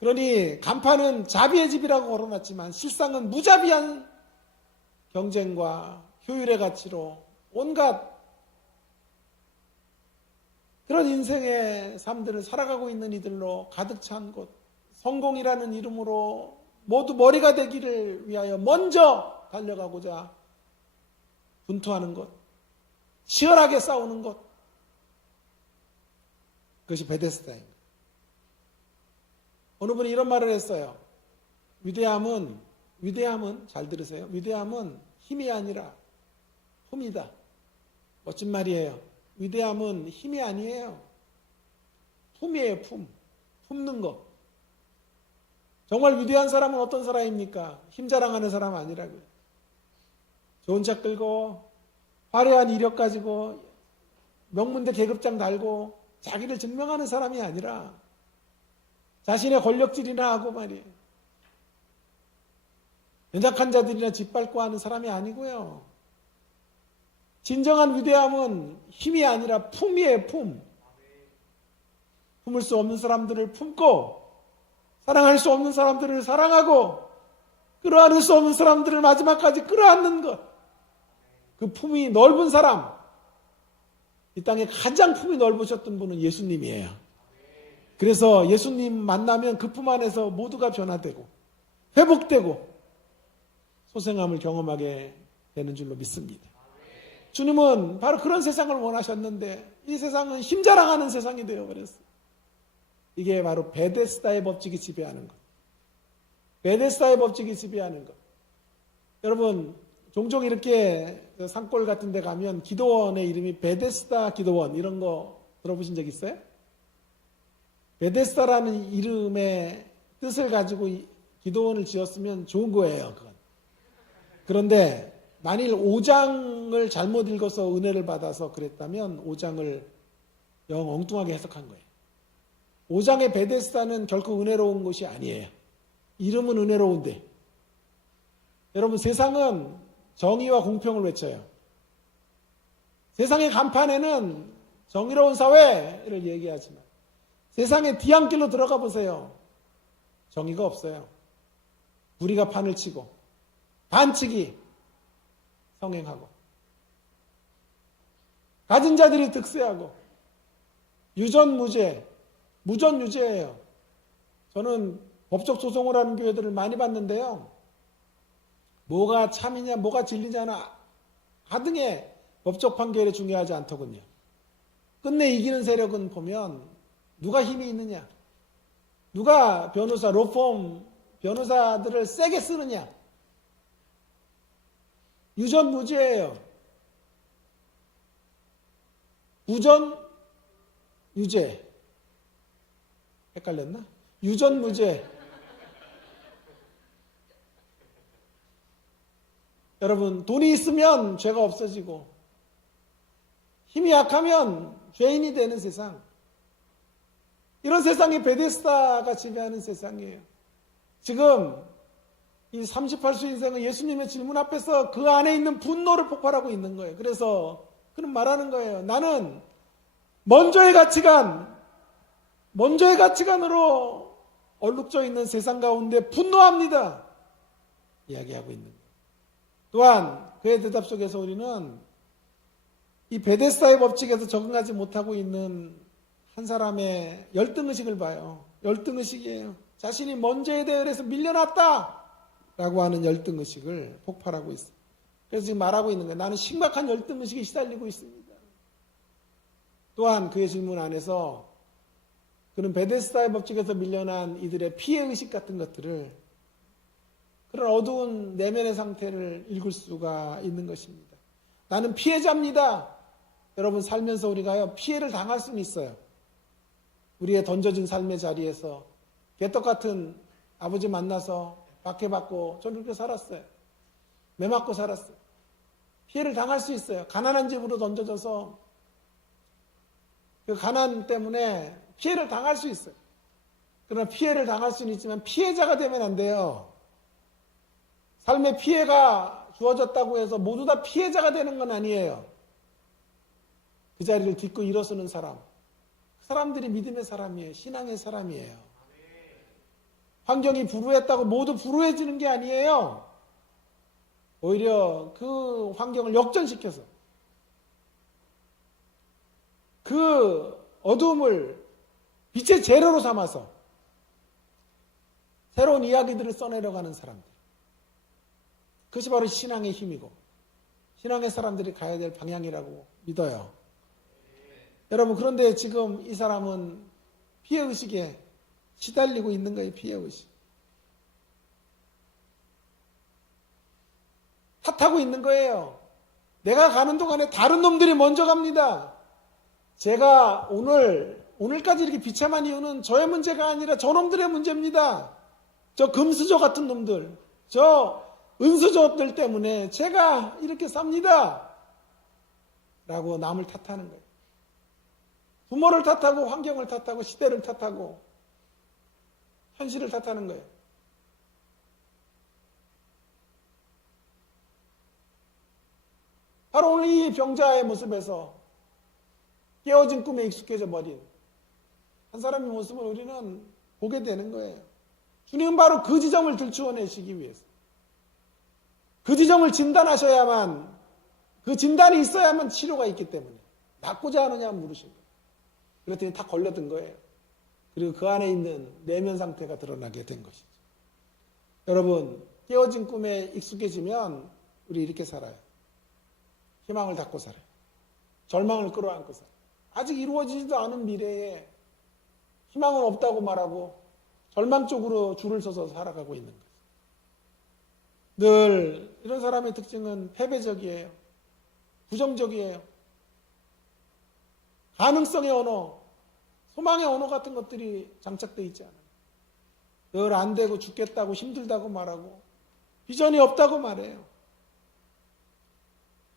그러니 간판은 자비의 집이라고 걸어놨지만 실상은 무자비한 경쟁과 효율의 가치로 온갖 그런 인생의 삶들을 살아가고 있는 이들로 가득 찬 곳, 성공이라는 이름으로 모두 머리가 되기를 위하여 먼저 달려가고자 분투하는 것, 치열하게 싸우는 것, 그것이 베데스다입니다. 어느 분이 이런 말을 했어요. 위대함은 잘 들으세요. 위대함은 힘이 아니라 품이다. 멋진 말이에요. 위대함은 힘이 아니에요. 품이에요. 품는 것. 정말 위대한 사람은 어떤 사람입니까? 힘 자랑하는 사람 아니라고요. 좋은 차 끌고 화려한 이력 가지고 명문대 계급장 달고 자기를 증명하는 사람이 아니라 자신의 권력질이나 하고 말이에요. 연약한 자들이나 짓밟고 하는 사람이 아니고요. 진정한 위대함은 힘이 아니라 품이에요. 품을 수 없는 사람들을 품고 사랑할 수 없는 사람들을 사랑하고 끌어안을 수 없는 사람들을 마지막까지 끌어안는 것. 그 품이 넓은 사람, 이 땅에 가장 품이 넓으셨던 분은 예수님이에요. 그래서 예수님 만나면 그 품 안에서 모두가 변화되고 회복되고 소생함을 경험하게 되는 줄로 믿습니다. 주님은 바로 그런 세상을 원하셨는데 이 세상은 힘자랑하는 세상이 되어버렸어요. 이게 바로 베데스다의 법칙이 지배하는 것. 베데스다의 법칙이 지배하는 것. 여러분 종종 이렇게 산골 같은 데 가면 기도원의 이름이 베데스다 기도원 이런 거 들어보신 적 있어요? 베데스다라는 이름의 뜻을 가지고 기도원을 지었으면 좋은 거예요. 그건. 그런데 만일 5장을 잘못 읽어서 은혜를 받아서 그랬다면 5장을 영 엉뚱하게 해석한 거예요. 5장의 베데스다는 결코 은혜로운 곳이 아니에요. 이름은 은혜로운데 여러분 세상은 정의와 공평을 외쳐요. 세상의 간판에는 정의로운 사회를 얘기하지만 세상의 뒤안길로 들어가 보세요. 정의가 없어요. 우리가 판을 치고 반칙이 성행하고 가진 자들이 득세하고 유전무죄, 무전유죄예요. 저는 법적 소송을 하는 교회들을 많이 봤는데요. 뭐가 참이냐 뭐가 진리냐나 하등의 법적 판결이 중요하지 않더군요. 끝내 이기는 세력은 보면 누가 힘이 있느냐, 누가 변호사, 로펌 변호사들을 세게 쓰느냐. 유전무죄예요. 유전유죄. 헷갈렸나? 유전무죄. 여러분 돈이 있으면 죄가 없어지고 힘이 약하면 죄인이 되는 세상. 이런 세상이 베데스다가 지배하는 세상이에요. 지금 이 38수 인생은 예수님의 질문 앞에서 그 안에 있는 분노를 폭발하고 있는 거예요. 그래서 그는 말하는 거예요. 나는 먼저의 가치관으로 얼룩져 있는 세상 가운데 분노합니다. 이야기하고 있는 거예요. 또한 그의 대답 속에서 우리는 이 베데스다의 법칙에서 적응하지 못하고 있는 한 사람의 열등의식을 봐요. 열등의식이에요. 자신이 먼저에 대해서 밀려났다 라고 하는 열등의식을 폭발하고 있어요. 그래서 지금 말하고 있는 거예요. 나는 심각한 열등의식에 시달리고 있습니다. 또한 그의 질문 안에서 그는 베데스다의 법칙에서 밀려난 이들의 피해의식 같은 것들을 그런 어두운 내면의 상태를 읽을 수가 있는 것입니다. 나는 피해자입니다. 여러분 살면서 우리가요 피해를 당할 수는 있어요. 우리의 던져진 삶의 자리에서 개떡 같은 아버지 만나서 박해받고 저는 그렇게 살았어요. 매 맞고 살았어요. 피해를 당할 수 있어요. 가난한 집으로 던져져서 그 가난 때문에 피해를 당할 수 있어요. 그러나 피해를 당할 수는 있지만 피해자가 되면 안 돼요. 삶의 피해가 주어졌다고 해서 모두 다 피해자가 되는 건 아니에요. 그 자리를 딛고 일어서는 사람. 그 사람들이 믿음의 사람이에요. 신앙의 사람이에요. 환경이 불우했다고 모두 불우해지는 게 아니에요. 오히려 그 환경을 역전시켜서 그 어둠을 빛의 재료로 삼아서 새로운 이야기들을 써내려가는 사람들. 그것이 바로 신앙의 힘이고 신앙의 사람들이 가야 될 방향이라고 믿어요. 여러분 그런데 지금 이 사람은 피해의식에 시달리고 있는 거예요. 피해의식. 탓하고 있는 거예요. 내가 가는 동안에 다른 놈들이 먼저 갑니다. 제가 오늘까지 이렇게 비참한 이유는 저의 문제가 아니라 저놈들의 문제입니다. 저 금수저 같은 놈들, 저 은수저들 때문에 제가 이렇게 삽니다. 라고 남을 탓하는 거예요. 부모를 탓하고 환경을 탓하고 시대를 탓하고 현실을 탓하는 거예요. 바로 오늘 이 병자의 모습에서 깨어진 꿈에 익숙해져 버린 한 사람의 모습을 우리는 보게 되는 거예요. 주님은 바로 그 지점을 들추어내시기 위해서 그 지점을 진단하셔야만 그 진단이 있어야만 치료가 있기 때문에 낫고자 하느냐 물으신 거예요. 그랬더니 다 걸려든 거예요. 그리고 그 안에 있는 내면 상태가 드러나게 된 것이죠. 여러분 깨어진 꿈에 익숙해지면 우리 이렇게 살아요. 희망을 닫고 살아요. 절망을 끌어안고 살아요. 아직 이루어지지도 않은 미래에 희망은 없다고 말하고 절망 쪽으로 줄을 서서 살아가고 있는 거죠. 늘 이런 사람의 특징은 패배적이에요. 부정적이에요. 가능성의 언어, 소망의 언어 같은 것들이 장착되어 있지 않아요. 늘 안 되고 죽겠다고 힘들다고 말하고 비전이 없다고 말해요.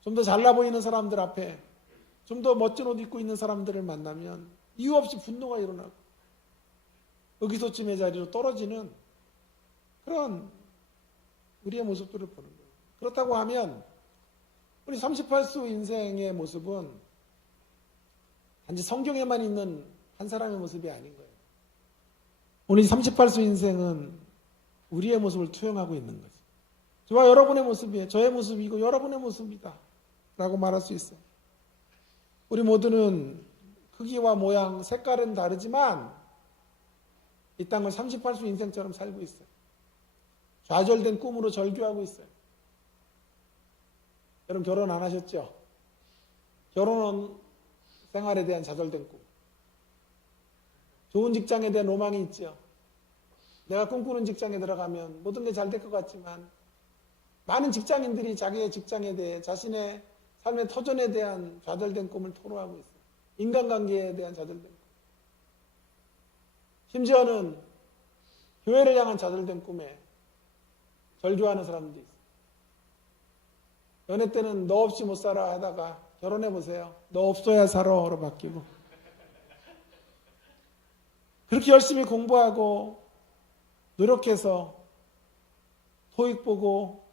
좀 더 잘나 보이는 사람들 앞에 좀 더 멋진 옷 입고 있는 사람들을 만나면 이유 없이 분노가 일어나고 의기소침의 자리로 떨어지는 그런 우리의 모습들을 보는 거예요. 그렇다고 하면 우리 38수 인생의 모습은 단지 성경에만 있는 한 사람의 모습이 아닌 거예요. 우리 38수 인생은 우리의 모습을 투영하고 있는 거죠. 저와 여러분의 모습이에요. 저의 모습이고 여러분의 모습이다 라고 말할 수 있어요. 우리 모두는 크기와 모양, 색깔은 다르지만 이 땅을 38수 인생처럼 살고 있어요. 좌절된 꿈으로 절규하고 있어요. 여러분 결혼 안 하셨죠? 결혼은 생활에 대한 좌절된 꿈. 좋은 직장에 대한 로망이 있죠. 내가 꿈꾸는 직장에 들어가면 모든 게 잘 될 것 같지만 많은 직장인들이 자기의 직장에 대해 자신의 삶의 터전에 대한 좌절된 꿈을 토로하고 있어요. 인간관계에 대한 좌절된 꿈. 심지어는 교회를 향한 좌절된 꿈에 절규하는 사람들이 있어요. 연애 때는 너 없이 못 살아 하다가 결혼해보세요. 너 없어야 살아로 바뀌고 그렇게 열심히 공부하고 노력해서 토익 보고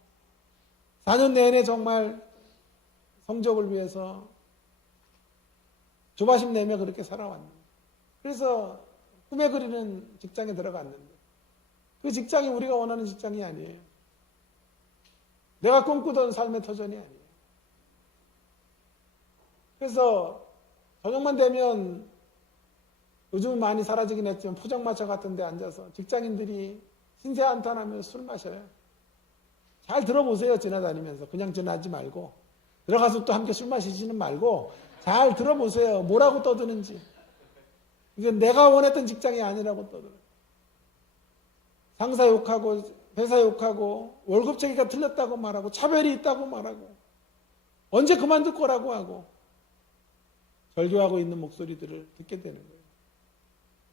4년 내내 정말 성적을 위해서 조바심 내며 그렇게 살아왔는데 그래서 꿈에 그리는 직장에 들어갔는데 그 직장이 우리가 원하는 직장이 아니에요. 내가 꿈꾸던 삶의 터전이 아니에요. 그래서 저녁만 되면 요즘은 많이 사라지긴 했지만 포장마차 같은 데 앉아서 직장인들이 신세한탄하며 술 마셔요. 잘 들어보세요. 지나다니면서. 그냥 지나지 말고 들어가서 또 함께 술 마시지는 말고 잘 들어보세요. 뭐라고 떠드는지. 이게 내가 원했던 직장이 아니라고 떠들어요. 상사 욕하고 회사 욕하고 월급 체계가 틀렸다고 말하고 차별이 있다고 말하고 언제 그만둘 거라고 하고 절규하고 있는 목소리들을 듣게 되는 거예요.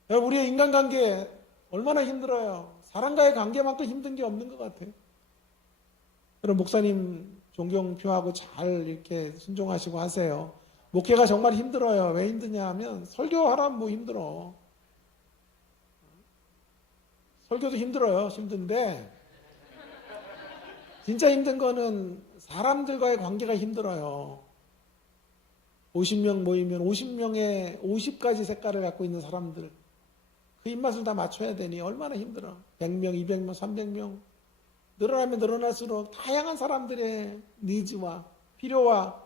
여러분 우리의 인간관계 얼마나 힘들어요. 사람과의 관계만큼 힘든 게 없는 것 같아요. 여러분 목사님 존경표하고 잘 이렇게 순종하시고 하세요. 목회가 정말 힘들어요. 왜 힘드냐 하면 설교하라면 뭐 힘들어. 설교도 힘들어요. 힘든데 진짜 힘든 거는 사람들과의 관계가 힘들어요. 50명 모이면 50명의 50가지 색깔을 갖고 있는 사람들 그 입맛을 다 맞춰야 되니 얼마나 힘들어. 100명, 200명, 300명 늘어나면 늘어날수록 다양한 사람들의 니즈와 필요와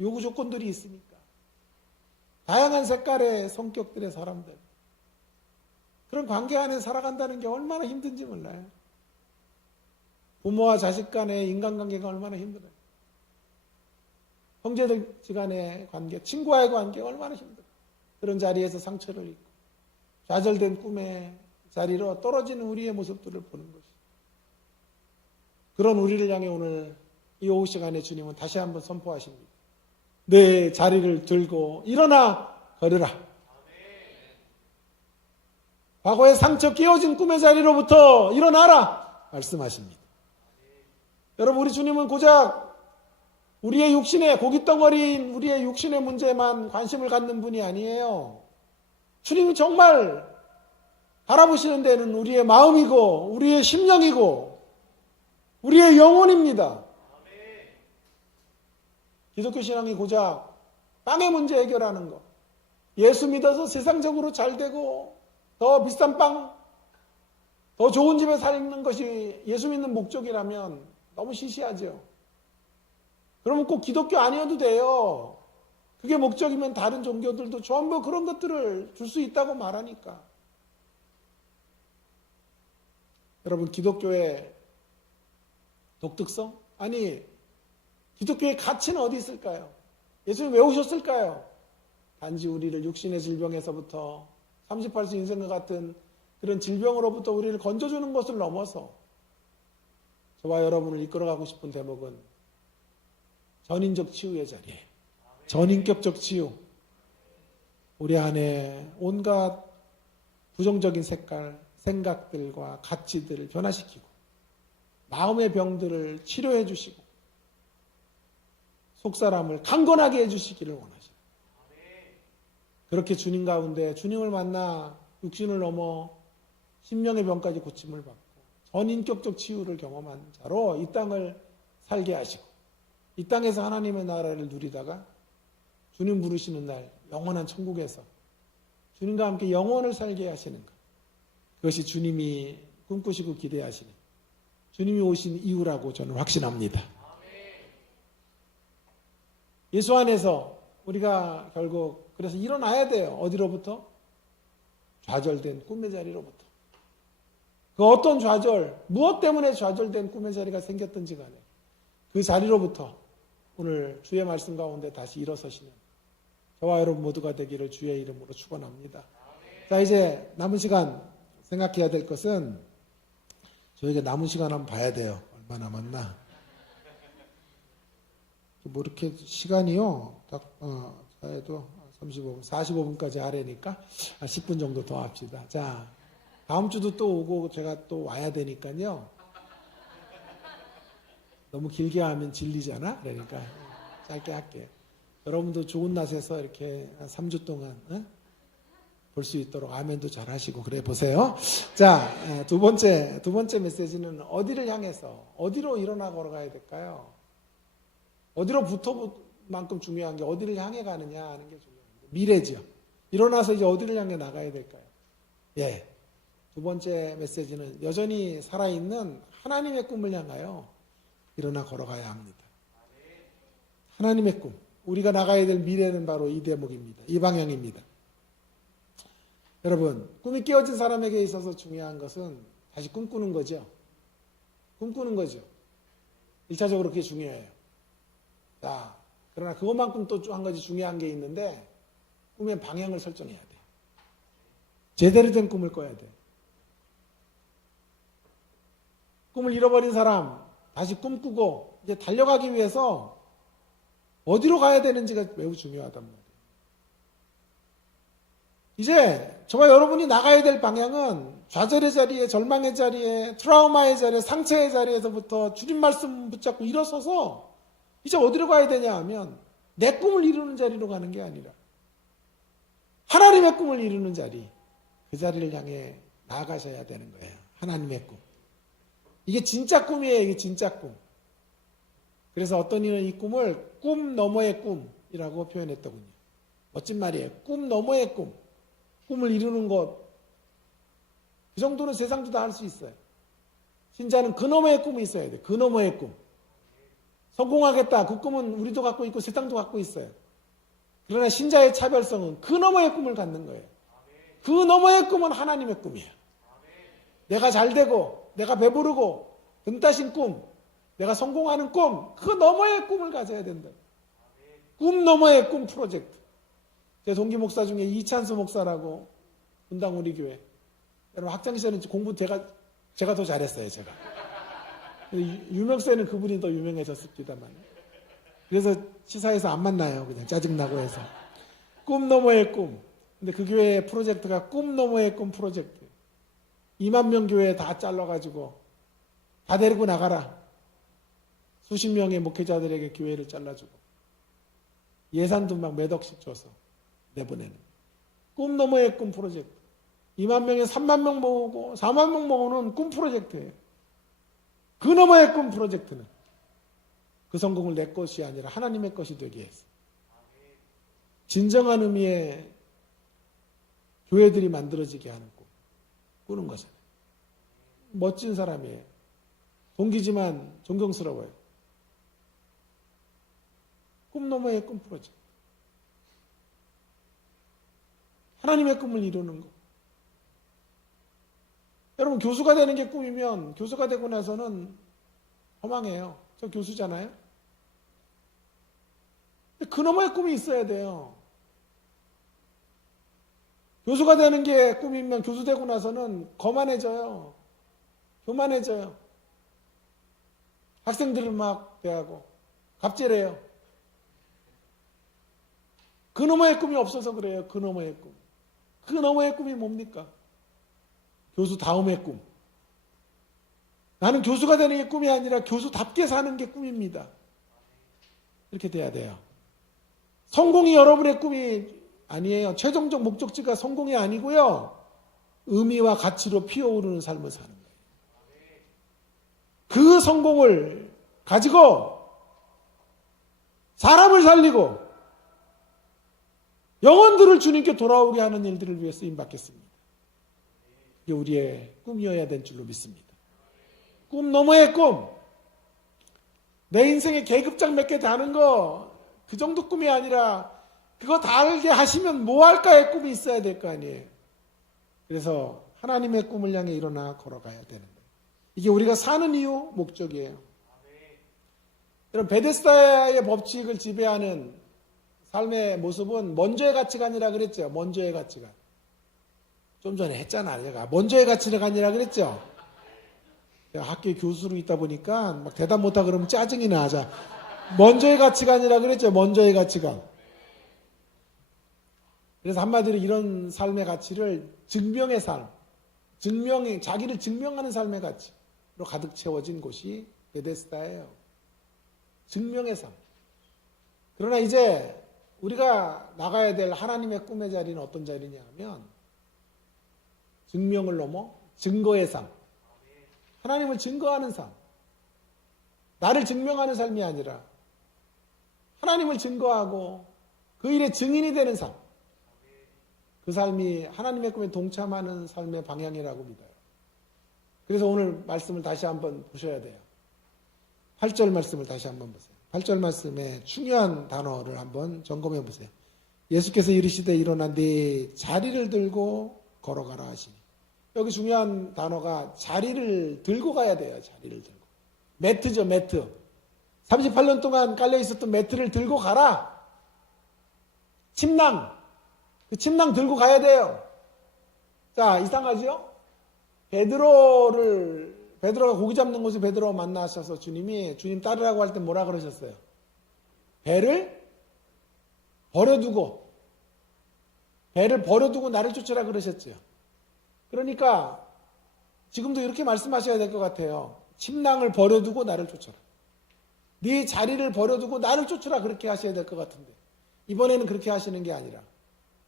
요구 조건들이 있으니까 다양한 색깔의 성격들의 사람들 그런 관계 안에 살아간다는 게 얼마나 힘든지 몰라요. 부모와 자식 간의 인간관계가 얼마나 힘들어요. 형제들 간의 관계, 친구와의 관계가 얼마나 힘들어요. 그런 자리에서 상처를 입고 좌절된 꿈의 자리로 떨어지는 우리의 모습들을 보는 것이. 그런 우리를 향해 오늘 이 오후 시간에 주님은 다시 한번 선포하십니다. 내 자리를 들고 일어나 걸으라. 과거의 상처 끼워진 꿈의 자리로부터 일어나라 말씀하십니다. 여러분 우리 주님은 고작 우리의 육신의 고깃덩어리인 우리의 육신의 문제만 관심을 갖는 분이 아니에요. 주님이 정말 바라보시는 데는 우리의 마음이고 우리의 심령이고 우리의 영혼입니다. 기독교 신앙이 고작 빵의 문제 해결하는 것, 예수 믿어서 세상적으로 잘 되고 더 비싼 빵, 더 좋은 집에 사는 것이 예수 믿는 목적이라면 너무 시시하죠. 그러면 꼭 기독교 아니어도 돼요. 그게 목적이면 다른 종교들도 전부 그런 것들을 줄 수 있다고 말하니까. 여러분 기독교의 독특성? 아니 기독교의 가치는 어디 있을까요? 예수님 왜 오셨을까요? 단지 우리를 육신의 질병에서부터 38세 인생과 같은 그런 질병으로부터 우리를 건져주는 것을 넘어서 저와 여러분을 이끌어가고 싶은 대목은 전인적 치유의 자리에 전인격적 치유, 우리 안에 온갖 부정적인 생각들과 가치들을 변화시키고 마음의 병들을 치료해 주시고 속사람을 강건하게 해주시기를 원하십니다. 그렇게 주님 가운데 주님을 만나 육신을 넘어 심령의 병까지 고침을 받고 전인격적 치유를 경험한 자로 이 땅을 살게 하시고 이 땅에서 하나님의 나라를 누리다가 주님 부르시는 날 영원한 천국에서 주님과 함께 영원을 살게 하시는 것, 그것이 주님이 꿈꾸시고 기대하시는 주님이 오신 이유라고 저는 확신합니다. 예수 안에서 우리가 결국 그래서 일어나야 돼요. 어디로부터? 좌절된 꿈의 자리로부터. 그 어떤 좌절, 무엇 때문에 좌절된 꿈의 자리가 생겼든지 간에 그 자리로부터 오늘 주의 말씀 가운데 다시 일어서시는 저와 여러분 모두가 되기를 주의 이름으로 축원합니다. 자, 이제 남은 시간 생각해야 될 것은 저에게 남은 시간 한번 봐야 돼요. 얼마 남았나? 뭐 이렇게 시간이요. 딱 해도 35분, 45분까지 하려니까 10분 정도 더 합시다. 자, 다음 주도 또 오고 제가 또 와야 되니까요. 너무 길게 하면 질리잖아. 그러니까 짧게 할게요. 여러분도 좋은 낮에서 이렇게 3주 동안 볼 수 있도록 아멘도 잘 하시고 그래 보세요. 자, 두 번째 메시지는 어디를 향해서 어디로 일어나 걸어가야 될까요? 어디로부터만큼 중요한 게 어디를 향해 가느냐 하는 게 중요합니다. 미래죠. 일어나서 이제 어디를 향해 나가야 될까요? 예. 두 번째 메시지는 여전히 살아있는 하나님의 꿈을 향하여 일어나 걸어가야 합니다. 하나님의 꿈. 우리가 나가야 될 미래는 바로 이 대목입니다. 이 방향입니다. 여러분, 꿈이 깨어진 사람에게 있어서 중요한 것은 다시 꿈꾸는 거죠. 꿈꾸는 거죠. 1차적으로 그게 중요해요. 자, 그러나 그것만큼 또 한 가지 중요한 게 있는데 꿈의 방향을 설정해야 돼요. 제대로 된 꿈을 꿔야 돼요. 꿈을 잃어버린 사람 다시 꿈꾸고 이제 달려가기 위해서 어디로 가야 되는지가 매우 중요하단 말이에요. 이제 저와 여러분이 나가야 될 방향은 좌절의 자리에, 절망의 자리에, 트라우마의 자리에, 상처의 자리에서부터 주님 말씀 붙잡고 일어서서 이제 어디로 가야 되냐 하면 내 꿈을 이루는 자리로 가는 게 아니라 하나님의 꿈을 이루는 자리, 그 자리를 향해 나아가셔야 되는 거예요. 하나님의 꿈. 이게 진짜 꿈이에요. 이게 진짜 꿈. 그래서 어떤 이는 이 꿈을 꿈 너머의 꿈이라고 표현했더군요. 멋진 말이에요. 꿈 너머의 꿈. 꿈을 이루는 것. 그 정도는 세상도 다 할 수 있어요. 신자는 그 너머의 꿈이 있어야 돼요. 그 너머의 꿈. 성공하겠다. 그 꿈은 우리도 갖고 있고 세상도 갖고 있어요. 그러나 신자의 차별성은 그 너머의 꿈을 갖는 거예요. 그 너머의 꿈은 하나님의 꿈이에요. 내가 잘 되고 내가 배부르고 등 따신 꿈, 내가 성공하는 꿈, 그 너머의 꿈을 가져야 된다. 꿈 너머의 꿈 프로젝트. 제 동기 목사 중에 이찬수 목사라고 분당 우리 교회. 여러분 학창시절은 공부 제가 더 잘했어요. 제가. 유명세는 그분이 더 유명해졌습니다만. 그래서 시사에서 안 만나요. 그냥 짜증나고 해서. 꿈 너머의 꿈. 근데 그 교회의 프로젝트가 꿈 너머의 꿈 프로젝트. 2만 명 교회 다 잘라가지고 다 데리고 나가라. 수십 명의 목회자들에게 교회를 잘라주고 예산도 막 몇 억씩 줘서 내보내는 꿈 너머의 꿈 프로젝트. 2만 명에 3만 명 모으고 4만 명 모으는 꿈 프로젝트예요. 그 너머의 꿈 프로젝트는 그 성공을 내 것이 아니라 하나님의 것이 되게 해서 진정한 의미의 교회들이 만들어지게 하는 꿈 꾸는 거잖아요. 멋진 사람이에요. 동기지만 존경스러워요. 꿈 너머의 꿈 프로젝트. 하나님의 꿈을 이루는 거. 여러분 교수가 되는 게 꿈이면 교수가 되고 나서는 허망해요. 저 교수잖아요. 그놈의 꿈이 있어야 돼요. 교수가 되는 게 꿈이면 교수 되고 나서는 거만해져요. 교만해져요. 학생들을 막 대하고 갑질해요. 그놈의 꿈이 없어서 그래요. 그놈의 꿈. 그놈의 꿈이 뭡니까? 교수 다음의 꿈. 나는 교수가 되는 게 꿈이 아니라 교수답게 사는 게 꿈입니다. 이렇게 돼야 돼요. 성공이 여러분의 꿈이 아니에요. 최종적 목적지가 성공이 아니고요. 의미와 가치로 피어오르는 삶을 사는 거예요. 그 성공을 가지고 사람을 살리고 영혼들을 주님께 돌아오게 하는 일들을 위해 쓰임받겠습니다. 이게 우리의 꿈이어야 될 줄로 믿습니다. 꿈 너머의 꿈. 내 인생에 계급장 몇 개 다는 거 그 정도 꿈이 아니라 그거 달게 하시면 뭐 할까의 꿈이 있어야 될 거 아니에요. 그래서 하나님의 꿈을 향해 일어나 걸어가야 되는 거예요. 이게 우리가 사는 이유, 목적이에요. 여러분, 베데스다의 법칙을 지배하는 삶의 모습은 먼저의 가치관이라 그랬죠. 먼저의 가치관. 좀 전에 했잖아. 제가 먼저의 가치관이라 그랬죠. 내가 학교에 교수로 있다 보니까 막 대답 못하고 그러면 짜증이 나. 자, 먼저의 가치관이라 그랬죠. 먼저의 가치관. 그래서 한마디로 이런 삶의 가치를 증명의 삶, 자기를 증명하는 삶의 가치로 가득 채워진 곳이 베데스다예요. 증명의 삶. 그러나 이제 우리가 나가야 될 하나님의 꿈의 자리는 어떤 자리냐 하면 증명을 넘어 증거의 삶. 하나님을 증거하는 삶. 나를 증명하는 삶이 아니라 하나님을 증거하고 그 일의 증인이 되는 삶. 그 삶이 하나님의 꿈에 동참하는 삶의 방향이라고 믿어요. 그래서 오늘 말씀을 다시 한번 보셔야 돼요. 8절 말씀을 다시 한번 보세요. 8절 말씀에 중요한 단어를 한번 점검해 보세요. 예수께서 이르시되 일어나 네 자리를 들고 걸어가라 하시니. 여기 중요한 단어가 자리를 들고 가야 돼요. 자리를 들고. 매트죠, 매트. 38년 동안 깔려 있었던 매트를 들고 가라. 침낭. 그 침낭 들고 가야 돼요. 자, 이상하죠? 베드로가 고기 잡는 곳에 베드로 만나셔서 주님 따르라고 할 때 뭐라 그러셨어요? 배를 버려두고 나를 쫓으라 그러셨죠. 그러니까 지금도 이렇게 말씀하셔야 될 것 같아요. 침낭을 버려두고 나를 쫓아라. 네 자리를 버려두고 나를 쫓으라 그렇게 하셔야 될 것 같은데 이번에는 그렇게 하시는 게 아니라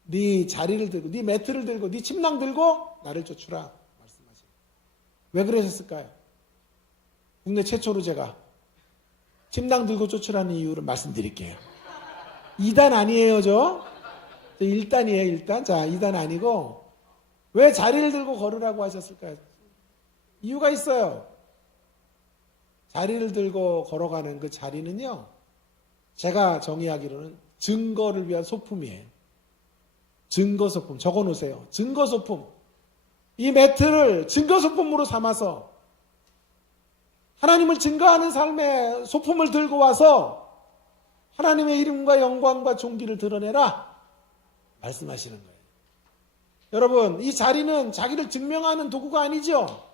네 자리를 들고 네 매트를 들고 네 침낭 들고 나를 쫓으라 말씀하시는. 왜 그러셨을까요? 국내 최초로 제가 침낭 들고 쫓으라는 이유를 말씀드릴게요. 2단 아니에요, 저 1단이에요, 1단. 자, 2단 아니고 왜 자리를 들고 걸으라고 하셨을까요? 이유가 있어요. 자리를 들고 걸어가는 그 자리는요, 제가 정의하기로는 증거를 위한 소품이에요. 증거 소품. 적어 놓으세요. 증거 소품. 이 매트를 증거 소품으로 삼아서 하나님을 증거하는 삶의 소품을 들고 와서 하나님의 이름과 영광과 존귀를 드러내라 말씀하시는 거예요. 여러분, 이 자리는 자기를 증명하는 도구가 아니죠.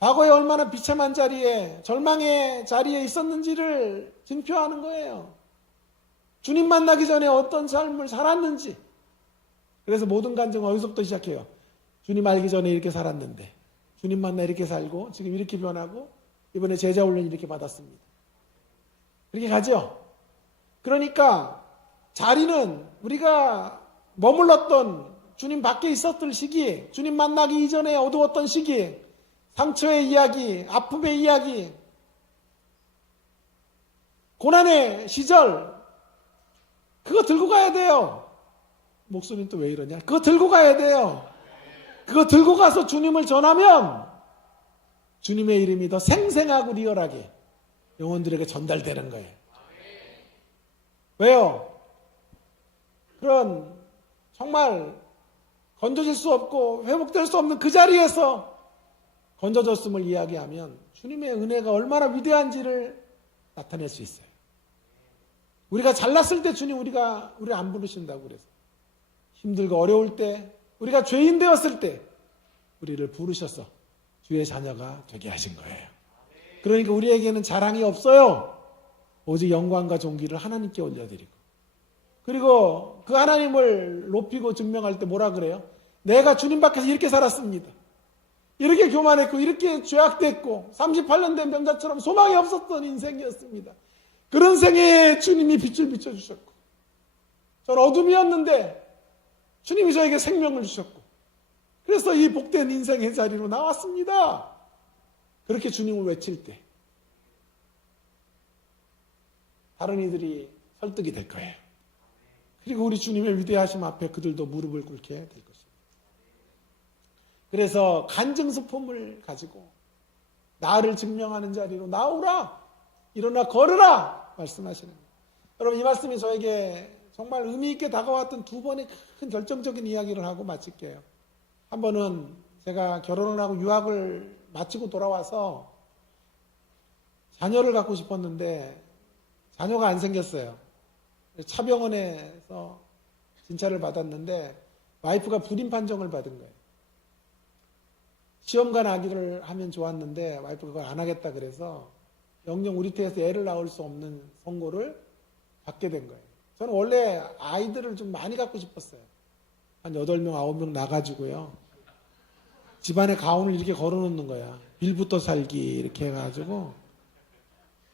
과거에 얼마나 비참한 자리에, 절망의 자리에 있었는지를 증표하는 거예요. 주님 만나기 전에 어떤 삶을 살았는지. 그래서 모든 간증은 어디서부터 시작해요? 주님 알기 전에 이렇게 살았는데, 주님 만나 이렇게 살고, 지금 이렇게 변하고, 이번에 제자 훈련 이렇게 받았습니다. 그렇게 가죠? 그러니까 자리는 우리가 머물렀던 주님 밖에 있었던 시기, 주님 만나기 이전에 어두웠던 시기, 상처의 이야기, 아픔의 이야기, 고난의 시절, 그거 들고 가야 돼요. 목소리는 또 왜 이러냐? 그거 들고 가야 돼요. 그거 들고 가서 주님을 전하면 주님의 이름이 더 생생하고 리얼하게 영혼들에게 전달되는 거예요. 왜요? 그런 정말 건져질 수 없고 회복될 수 없는 그 자리에서 건져졌음을 이야기하면 주님의 은혜가 얼마나 위대한지를 나타낼 수 있어요. 우리가 잘났을 때 주님 우리를 안 부르신다고 그래서 힘들고 어려울 때 우리가 죄인 되었을 때 우리를 부르셔서 주의 자녀가 되게 하신 거예요. 그러니까 우리에게는 자랑이 없어요. 오직 영광과 존귀를 하나님께 올려드리고 그리고 그 하나님을 높이고 증명할 때 뭐라 그래요? 내가 주님 밖에서 이렇게 살았습니다. 이렇게 교만했고 이렇게 죄악됐고 38년 된 병자처럼 소망이 없었던 인생이었습니다. 그런 생에 주님이 빛을 비춰주셨고 저는 어둠이었는데 주님이 저에게 생명을 주셨고 그래서 이 복된 인생의 자리로 나왔습니다. 그렇게 주님을 외칠 때 다른 이들이 설득이 될 거예요. 그리고 우리 주님의 위대하심 앞에 그들도 무릎을 꿇게 될 것입니다. 그래서 간증소품을 가지고 나를 증명하는 자리로 나오라, 일어나 걸으라 말씀하시는 거예요. 여러분 이 말씀이 저에게 정말 의미 있게 다가왔던 두 번의 큰 결정적인 이야기를 하고 마칠게요. 한 번은 제가 결혼을 하고 유학을 마치고 돌아와서 자녀를 갖고 싶었는데 자녀가 안 생겼어요. 차병원에서 진찰을 받았는데 와이프가 불임 판정을 받은 거예요. 시험관 아기를 하면 좋았는데 와이프가 그걸 안 하겠다 그래서 영영 우리 태에서 애를 낳을 수 없는 선고를 받게 된 거예요. 저는 원래 아이들을 좀 많이 갖고 싶었어요. 한 8명, 9명 나가지고요. 집안에 가온을 이렇게 걸어놓는 거야. 빌부터 살기 이렇게 해가지고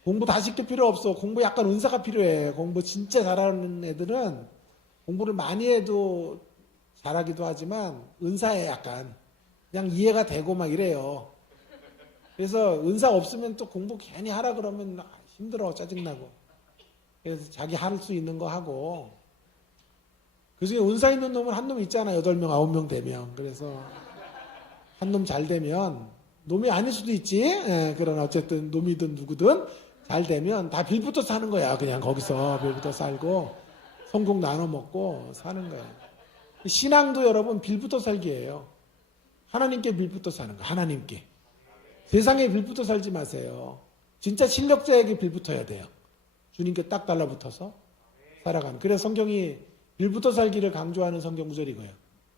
공부 다 시킬 필요 없어. 공부 약간 은사가 필요해. 공부 진짜 잘하는 애들은 공부를 많이 해도 잘하기도 하지만 은사에 약간 그냥 이해가 되고 막 이래요. 그래서 은사 없으면 또 공부 괜히 하라 그러면 힘들어, 짜증나고. 그래서 자기 할 수 있는 거 하고. 그중에 은사 있는 놈은 한 놈 있잖아. 8명, 9명 되면. 그래서 한 놈 잘 되면 놈이 아닐 수도 있지. 예, 그러나 어쨌든 놈이든 누구든 잘 되면 다 빌부터 사는 거야. 그냥 거기서 빌부터 살고 성공 나눠 먹고 사는 거야. 신앙도 여러분 빌부터 살기예요. 하나님께 빌부터 사는 거. 하나님께. 세상에 빌부터 살지 마세요. 진짜 실력자에게 빌붙어야 돼요. 주님께 딱 달라붙어서 살아가는. 그래서 성경이 빌부터 살기를 강조하는 성경 구절이 이거예요.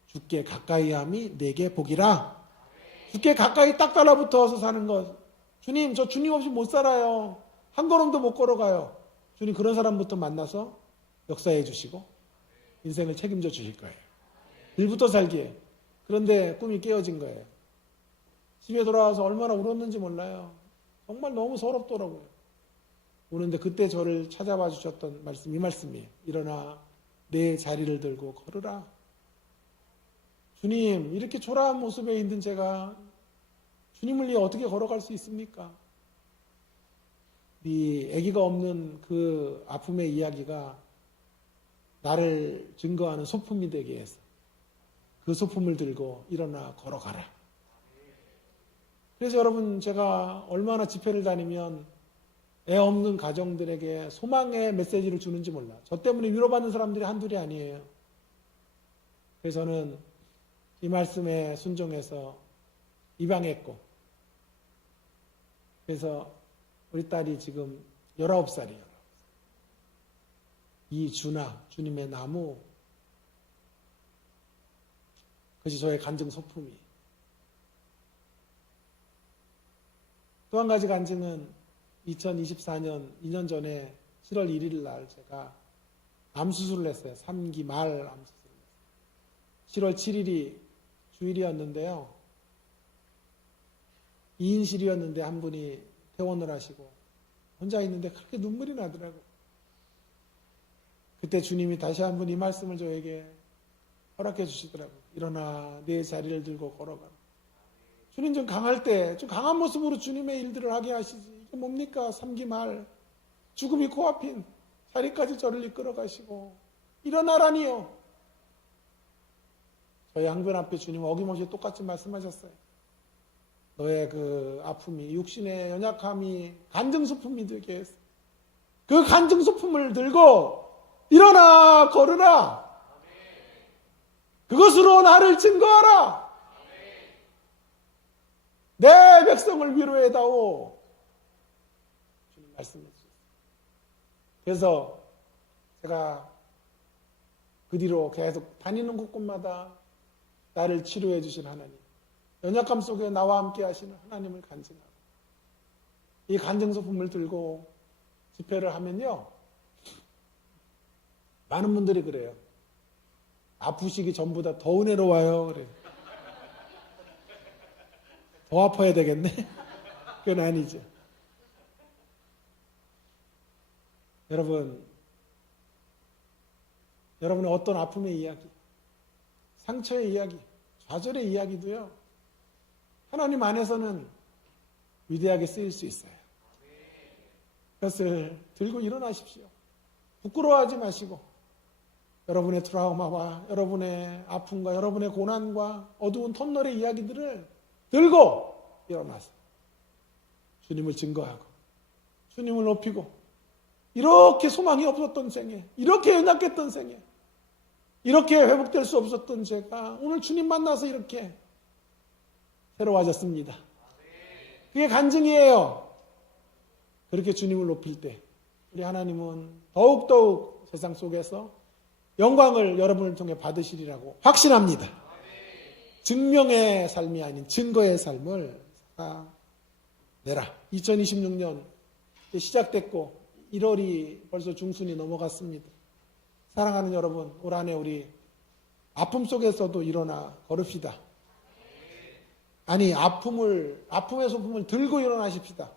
주께 가까이 함이 내게 복이라. 주께 가까이 딱 달라붙어서 사는 것. 주님, 저 주님 없이 못 살아요. 한 걸음도 못 걸어가요. 주님 그런 사람부터 만나서 역사해 주시고 인생을 책임져 주실 거예요. 빌부터 살기에. 그런데 꿈이 깨어진 거예요. 집에 돌아와서 얼마나 울었는지 몰라요. 정말 너무 서럽더라고요. 우는데 그때 저를 찾아봐 주셨던 말씀, 이 말씀이에요. 일어나 내 자리를 들고 걸으라. 주님, 이렇게 초라한 모습에 있는 제가 주님을 위해 어떻게 걸어갈 수 있습니까? 이 아기가 없는 그 아픔의 이야기가 나를 증거하는 소품이 되게 해서 그 소품을 들고 일어나 걸어가라. 그래서 여러분 제가 얼마나 집회를 다니면 애 없는 가정들에게 소망의 메시지를 주는지 몰라. 저 때문에 위로받는 사람들이 한둘이 아니에요. 그래서 저는 이 말씀에 순종해서 입양했고 그래서 우리 딸이 지금 19살이에요. 이준아, 주님의 나무. 그것이 저의 간증 소품이. 또 한 가지 간증은 2024년 2년 전에 7월 1일 날 제가 암 수술을 했어요. 3기 말 암 수술을 했어요. 7월 7일이 주일이었는데요. 2인실이었는데 한 분이 퇴원을 하시고 혼자 있는데 그렇게 눈물이 나더라고요. 그때 주님이 다시 한 번 이 말씀을 저에게 허락해 주시더라고요. 일어나 내 자리를 들고 걸어가. 주님 좀 강할 때, 좀 강한 모습으로 주님의 일들을 하게 하시지. 이게 뭡니까? 3기 말. 죽음이 코앞인 자리까지 저를 이끌어 가시고. 일어나라니요. 저희 항변 앞에 주님 어김없이 똑같이 말씀하셨어요. 너의 그 아픔이, 육신의 연약함이 간증소품이 되게 했어. 그 간증소품을 들고 일어나 걸으라. 그것으로 나를 증거하라. 내 백성을 위로해다오. 주님 말씀해 주셨어요. 그래서 제가 그 뒤로 계속 다니는 곳곳마다 나를 치료해 주신 하나님, 연약함 속에 나와 함께 하시는 하나님을 간증하고, 이 간증소품을 들고 집회를 하면요, 많은 분들이 그래요. 아프시기 전보다 더 은혜로워요. 그래요. 더 아파야 되겠네? 그건 아니죠. 여러분의 어떤 아픔의 이야기, 상처의 이야기, 좌절의 이야기도요, 하나님 안에서는 위대하게 쓰일 수 있어요. 그것을 들고 일어나십시오. 부끄러워하지 마시고, 여러분의 트라우마와 여러분의 아픔과 여러분의 고난과 어두운 터널의 이야기들을 들고 일어나서 주님을 증거하고 주님을 높이고, 이렇게 소망이 없었던 생에, 이렇게 연약했던 생에, 이렇게 회복될 수 없었던 제가 오늘 주님 만나서 이렇게 새로워졌습니다. 그게 간증이에요. 그렇게 주님을 높일 때 우리 하나님은 더욱더욱 세상 속에서 영광을 여러분을 통해 받으시리라고 확신합니다. 증명의 삶이 아닌 증거의 삶을 살아내라. 2026년 시작됐고 1월이 벌써 중순이 넘어갔습니다. 사랑하는 여러분, 올 한해 우리 아픔 속에서도 일어나 걸읍시다. 아니, 아픔의 소품을 들고 일어나십시다.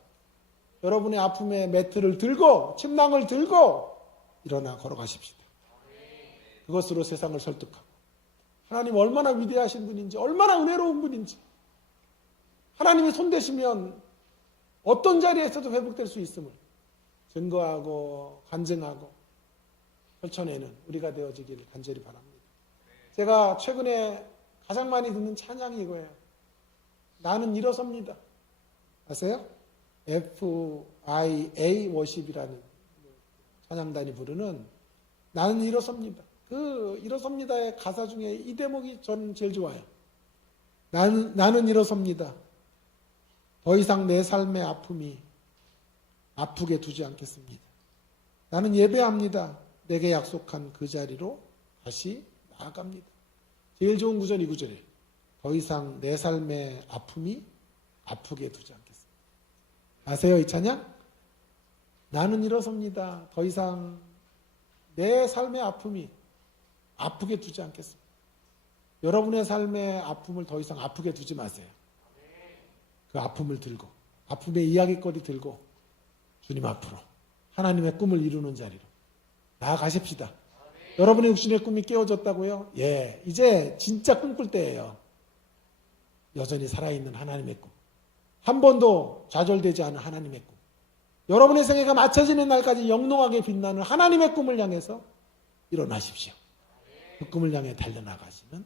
여러분의 아픔의 매트를 들고, 침낭을 들고 일어나 걸어가십시다. 그것으로 세상을 설득하고, 하나님 얼마나 위대하신 분인지, 얼마나 은혜로운 분인지, 하나님이 손대시면 어떤 자리에서도 회복될 수 있음을 증거하고 간증하고 펼쳐내는 우리가 되어지기를 간절히 바랍니다. 제가 최근에 가장 많이 듣는 찬양이 이거예요. 나는 일어섭니다. 아세요? FIA 워십이라는 찬양단이 부르는 나는 일어섭니다. 그 일어섭니다의 가사 중에 이 대목이 저는 제일 좋아요. 나는 일어섭니다. 더 이상 내 삶의 아픔이 아프게 두지 않겠습니다. 나는 예배합니다. 내게 약속한 그 자리로 다시 나아갑니다. 제일 좋은 구절 이 구절이에요. 더 이상 내 삶의 아픔이 아프게 두지 않겠습니다. 아세요, 이 찬양? 나는 일어섭니다. 더 이상 내 삶의 아픔이 아프게 두지 않겠습니다. 여러분의 삶의 아픔을 더 이상 아프게 두지 마세요. 그 아픔을 들고, 아픔의 이야기거리 들고 주님 앞으로 하나님의 꿈을 이루는 자리로 나아가십시다. 여러분의 육신의 꿈이 깨어졌다고요? 예, 이제 진짜 꿈꿀 때예요. 여전히 살아있는 하나님의 꿈, 한 번도 좌절되지 않은 하나님의 꿈, 여러분의 생애가 맞춰지는 날까지 영롱하게 빛나는 하나님의 꿈을 향해서 일어나십시오. 그 꿈을 향해 달려나가시는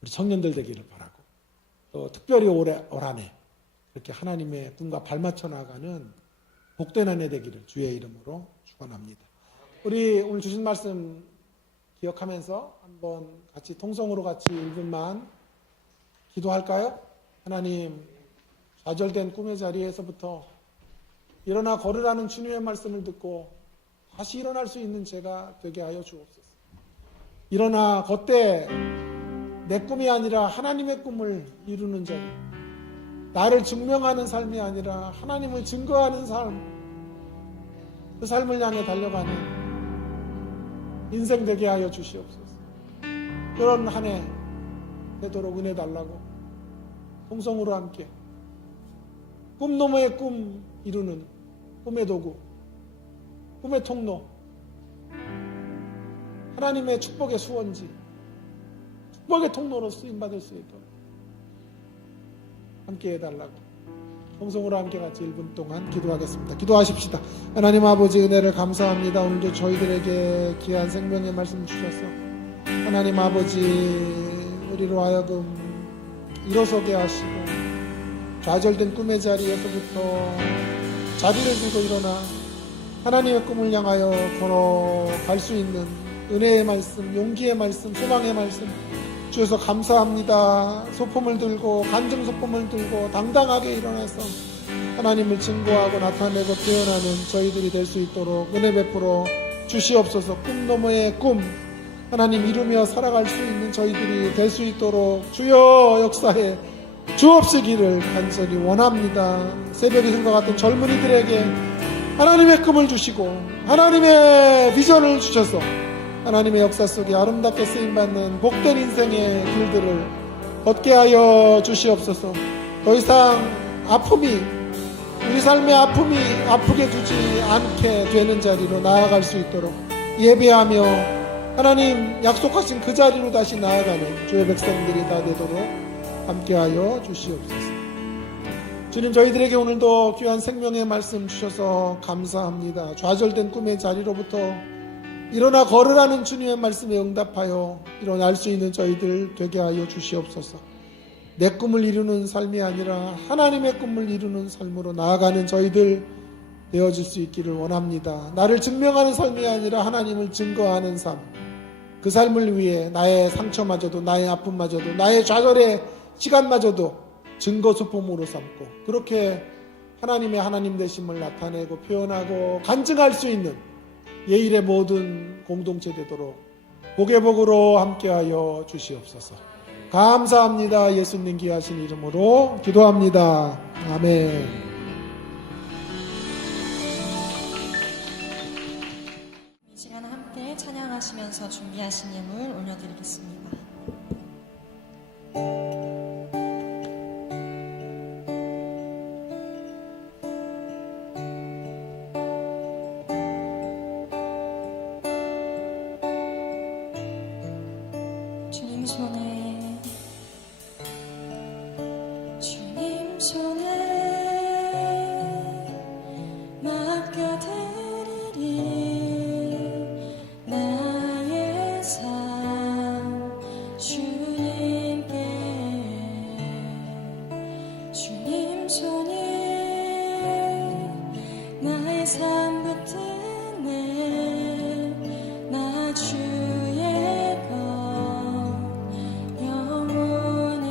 우리 청년들 되기를 바라고, 또 특별히 올 한해 그렇게 하나님의 꿈과 발맞춰 나가는 복된 한 해 되기를 주의 이름으로 축원합니다. 우리 오늘 주신 말씀 기억하면서 한번 같이 통성으로 같이 1분만 기도할까요? 하나님, 좌절된 꿈의 자리에서부터 일어나 걸으라는 주님의 말씀을 듣고 다시 일어날 수 있는 제가 되게 하여 주옵소서. 일어나 걷되 내 꿈이 아니라 하나님의 꿈을 이루는 자리, 나를 증명하는 삶이 아니라 하나님을 증거하는 삶, 그 삶을 향해 달려가는 인생 되게 하여 주시옵소서. 그런 한 해 되도록 은혜 달라고 통성으로 함께 꿈 너머의 꿈 이루는 꿈의 도구, 꿈의 통로, 하나님의 축복의 수원지, 축복의 통로로 쓰임받을 수 있도록 함께 해달라고 통성으로 함께 같이 1분 동안 기도하겠습니다. 기도하십시다. 하나님 아버지, 은혜를 감사합니다. 오늘도 저희들에게 귀한 생명의 말씀 주셔서 하나님 아버지, 우리로 하여금 일어서게 하시고 좌절된 꿈의 자리에서부터 자리를 들고 일어나 하나님의 꿈을 향하여 걸어갈 수 있는 은혜의 말씀, 용기의 말씀, 소망의 말씀 주셔서 감사합니다. 소품을 들고, 간증 소품을 들고 당당하게 일어나서 하나님을 증거하고 나타내고 표현하는 저희들이 될 수 있도록 은혜 베풀어 주시옵소서. 꿈 너머의 꿈 하나님 이루며 살아갈 수 있는 저희들이 될 수 있도록 주여 역사에 주옵시기를 간절히 원합니다. 새벽의 성과 같은 젊은이들에게 하나님의 꿈을 주시고 하나님의 비전을 주셔서 하나님의 역사 속에 아름답게 쓰임받는 복된 인생의 길들을 걷게 하여 주시옵소서. 더 이상 아픔이 우리 삶의 아픔이 아프게 두지 않게 되는 자리로 나아갈 수 있도록 예배하며 하나님 약속하신 그 자리로 다시 나아가는 주의 백성들이 다 되도록 함께하여 주시옵소서. 주님, 저희들에게 오늘도 귀한 생명의 말씀 주셔서 감사합니다. 좌절된 꿈의 자리로부터 일어나 걸으라는 주님의 말씀에 응답하여 일어날 수 있는 저희들 되게 하여 주시옵소서. 내 꿈을 이루는 삶이 아니라 하나님의 꿈을 이루는 삶으로 나아가는 저희들 되어질 수 있기를 원합니다. 나를 증명하는 삶이 아니라 하나님을 증거하는 삶, 그 삶을 위해 나의 상처마저도, 나의 아픔마저도, 나의 좌절의 시간마저도 증거소품으로 삼고 그렇게 하나님의 하나님 되심을 나타내고 표현하고 간증할 수 있는 예일의 모든 공동체 되도록 복의 복으로 함께하여 주시옵소서. 감사합니다. 예수님 귀하신 이름으로 기도합니다. 아멘. 이 시간 함께 찬양하시면서 준비하신 예물 올려드리겠습니다. 주님 손에 맡겨드리리 나의 삶 주님께. 주님 손에 나의 삶 붙드네 나 주의 것 영원히.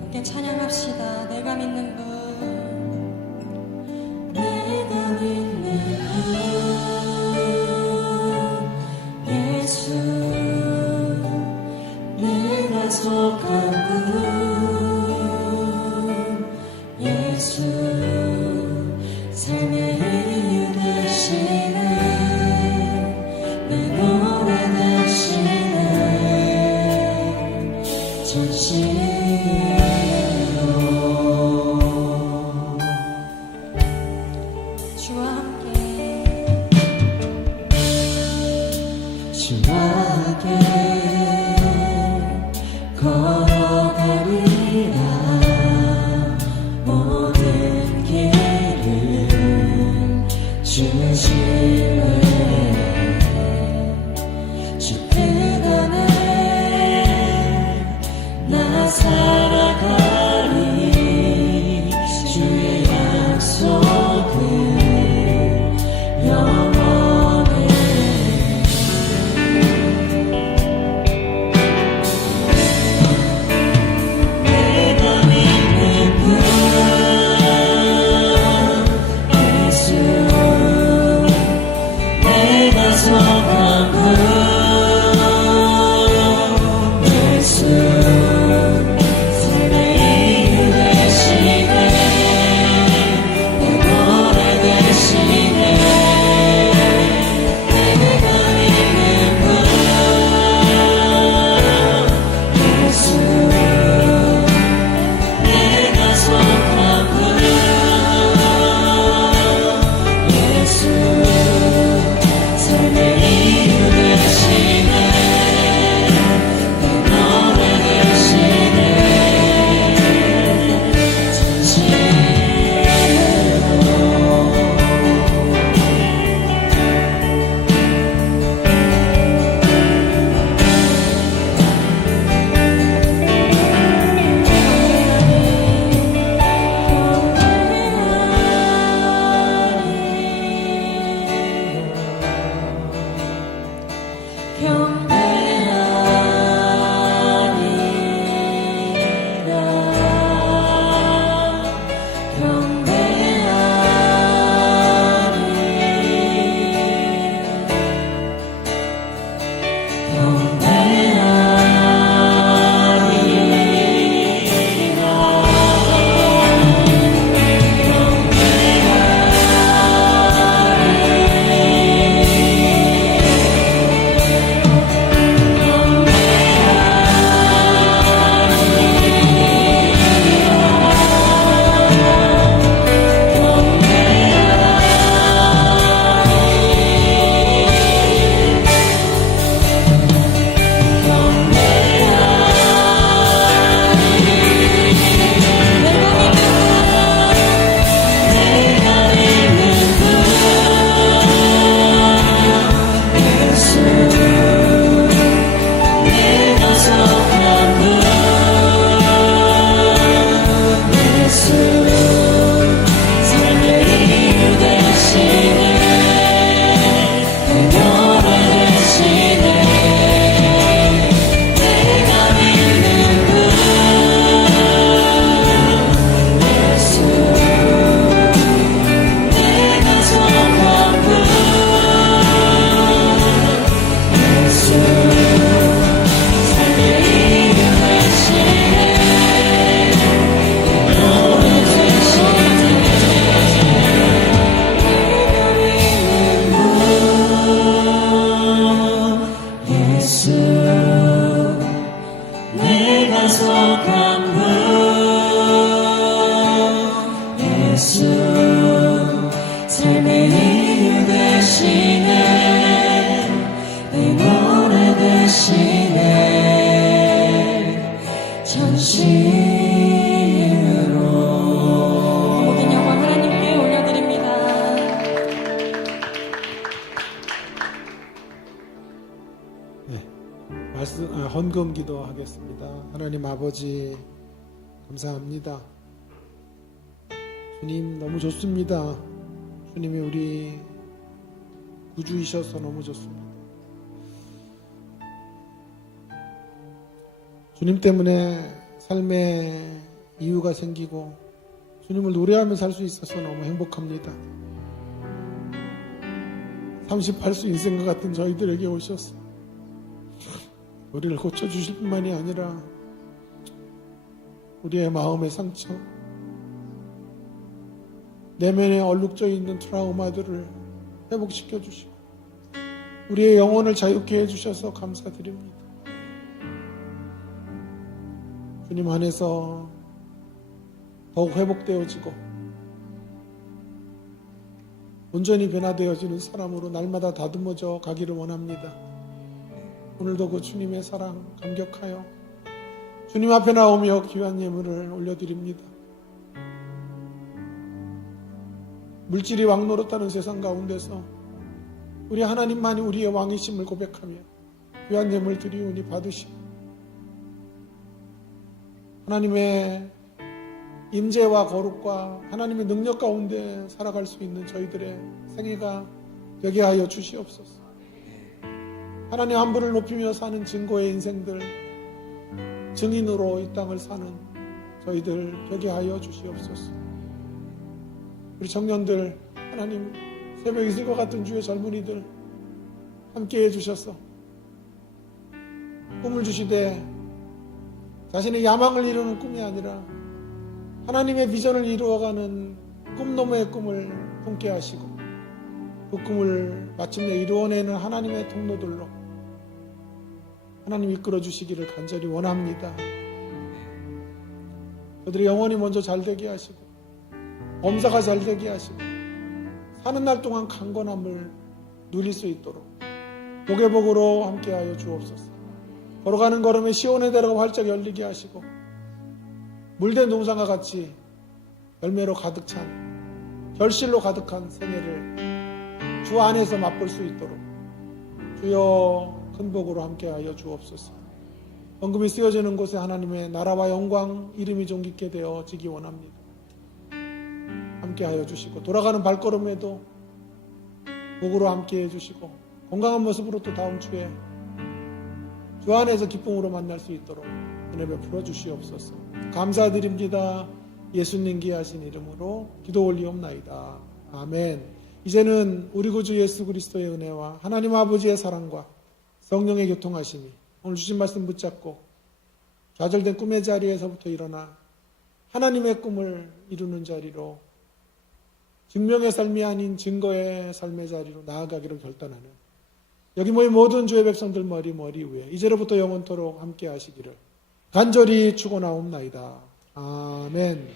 함께 찬양합시다. 내가 믿는 분, 내가 믿는 분 예수, 내가 속한 분 예수, 삶의 이유 되시네 내 노래 되시네 전심으로. 주와 함께 주와 함께 걸어가리 일금 기도하겠습니다. 하나님 아버지 감사합니다. 주님 너무 좋습니다. 주님이 우리 구주이셔서 너무 좋습니다. 주님 때문에 삶의 이유가 생기고 주님을 노래하며 살 수 있어서 너무 행복합니다. 38수 인생과 같은 저희들에게 오셔서 우리를 고쳐주실 뿐만이 아니라 우리의 마음의 상처, 내면에 얼룩져 있는 트라우마들을 회복시켜 주시고 우리의 영혼을 자유케 해주셔서 감사드립니다. 주님 안에서 더욱 회복되어지고 온전히 변화되어지는 사람으로 날마다 다듬어져 가기를 원합니다. 오늘도 그 주님의 사랑 감격하여 주님 앞에 나오며 귀한 예물을 올려드립니다. 물질이 왕노릇하는 세상 가운데서 우리 하나님만이 우리의 왕이심을 고백하며 귀한 예물 드리오니 받으시고 하나님의 임재와 거룩과 하나님의 능력 가운데 살아갈 수 있는 저희들의 생애가 되게 하여 주시옵소서. 하나님 한 분을 높이며 사는 증거의 인생들, 증인으로 이 땅을 사는 저희들 되게 하여 주시옵소서. 우리 청년들, 하나님 새벽 이슬과 같은 주의 젊은이들 함께 해주셔서 꿈을 주시되 자신의 야망을 이루는 꿈이 아니라 하나님의 비전을 이루어가는 꿈너머의 꿈을 품게 하시고 그 꿈을 마침내 이루어내는 하나님의 통로들로 하나님 이끌어 주시기를 간절히 원합니다. 그들이 영혼이 먼저 잘되게 하시고 범사가 잘되게 하시고 사는 날 동안 강건함을 누릴 수 있도록 복의 복으로 함께하여 주옵소서. 걸어가는 걸음에 시온의 대로가 활짝 열리게 하시고 물된 농산과 같이 열매로 가득 찬 결실로 가득한 생애를 주 안에서 맛볼 수 있도록 주여 큰 복으로 함께하여 주옵소서. 헌금이 쓰여지는 곳에 하나님의 나라와 영광 이름이 존귀케 되어지기 원합니다. 함께하여 주시고 돌아가는 발걸음에도 복으로 함께해 주시고 건강한 모습으로 또 다음 주에 주 안에서 기쁨으로 만날 수 있도록 은혜 베풀어 주시옵소서. 감사드립니다. 예수님 귀하신 이름으로 기도 올리옵나이다. 아멘. 이제는 우리 구주 예수 그리스도의 은혜와 하나님 아버지의 사랑과 성령의 교통하심이 오늘 주신 말씀 붙잡고 좌절된 꿈의 자리에서부터 일어나 하나님의 꿈을 이루는 자리로 증명의 삶이 아닌 증거의 삶의 자리로 나아가기를 결단하는 여기 모인 모든 주의 백성들 머리 위에 이제로부터 영원토록 함께 하시기를 간절히 축원하옵나이다. 아멘.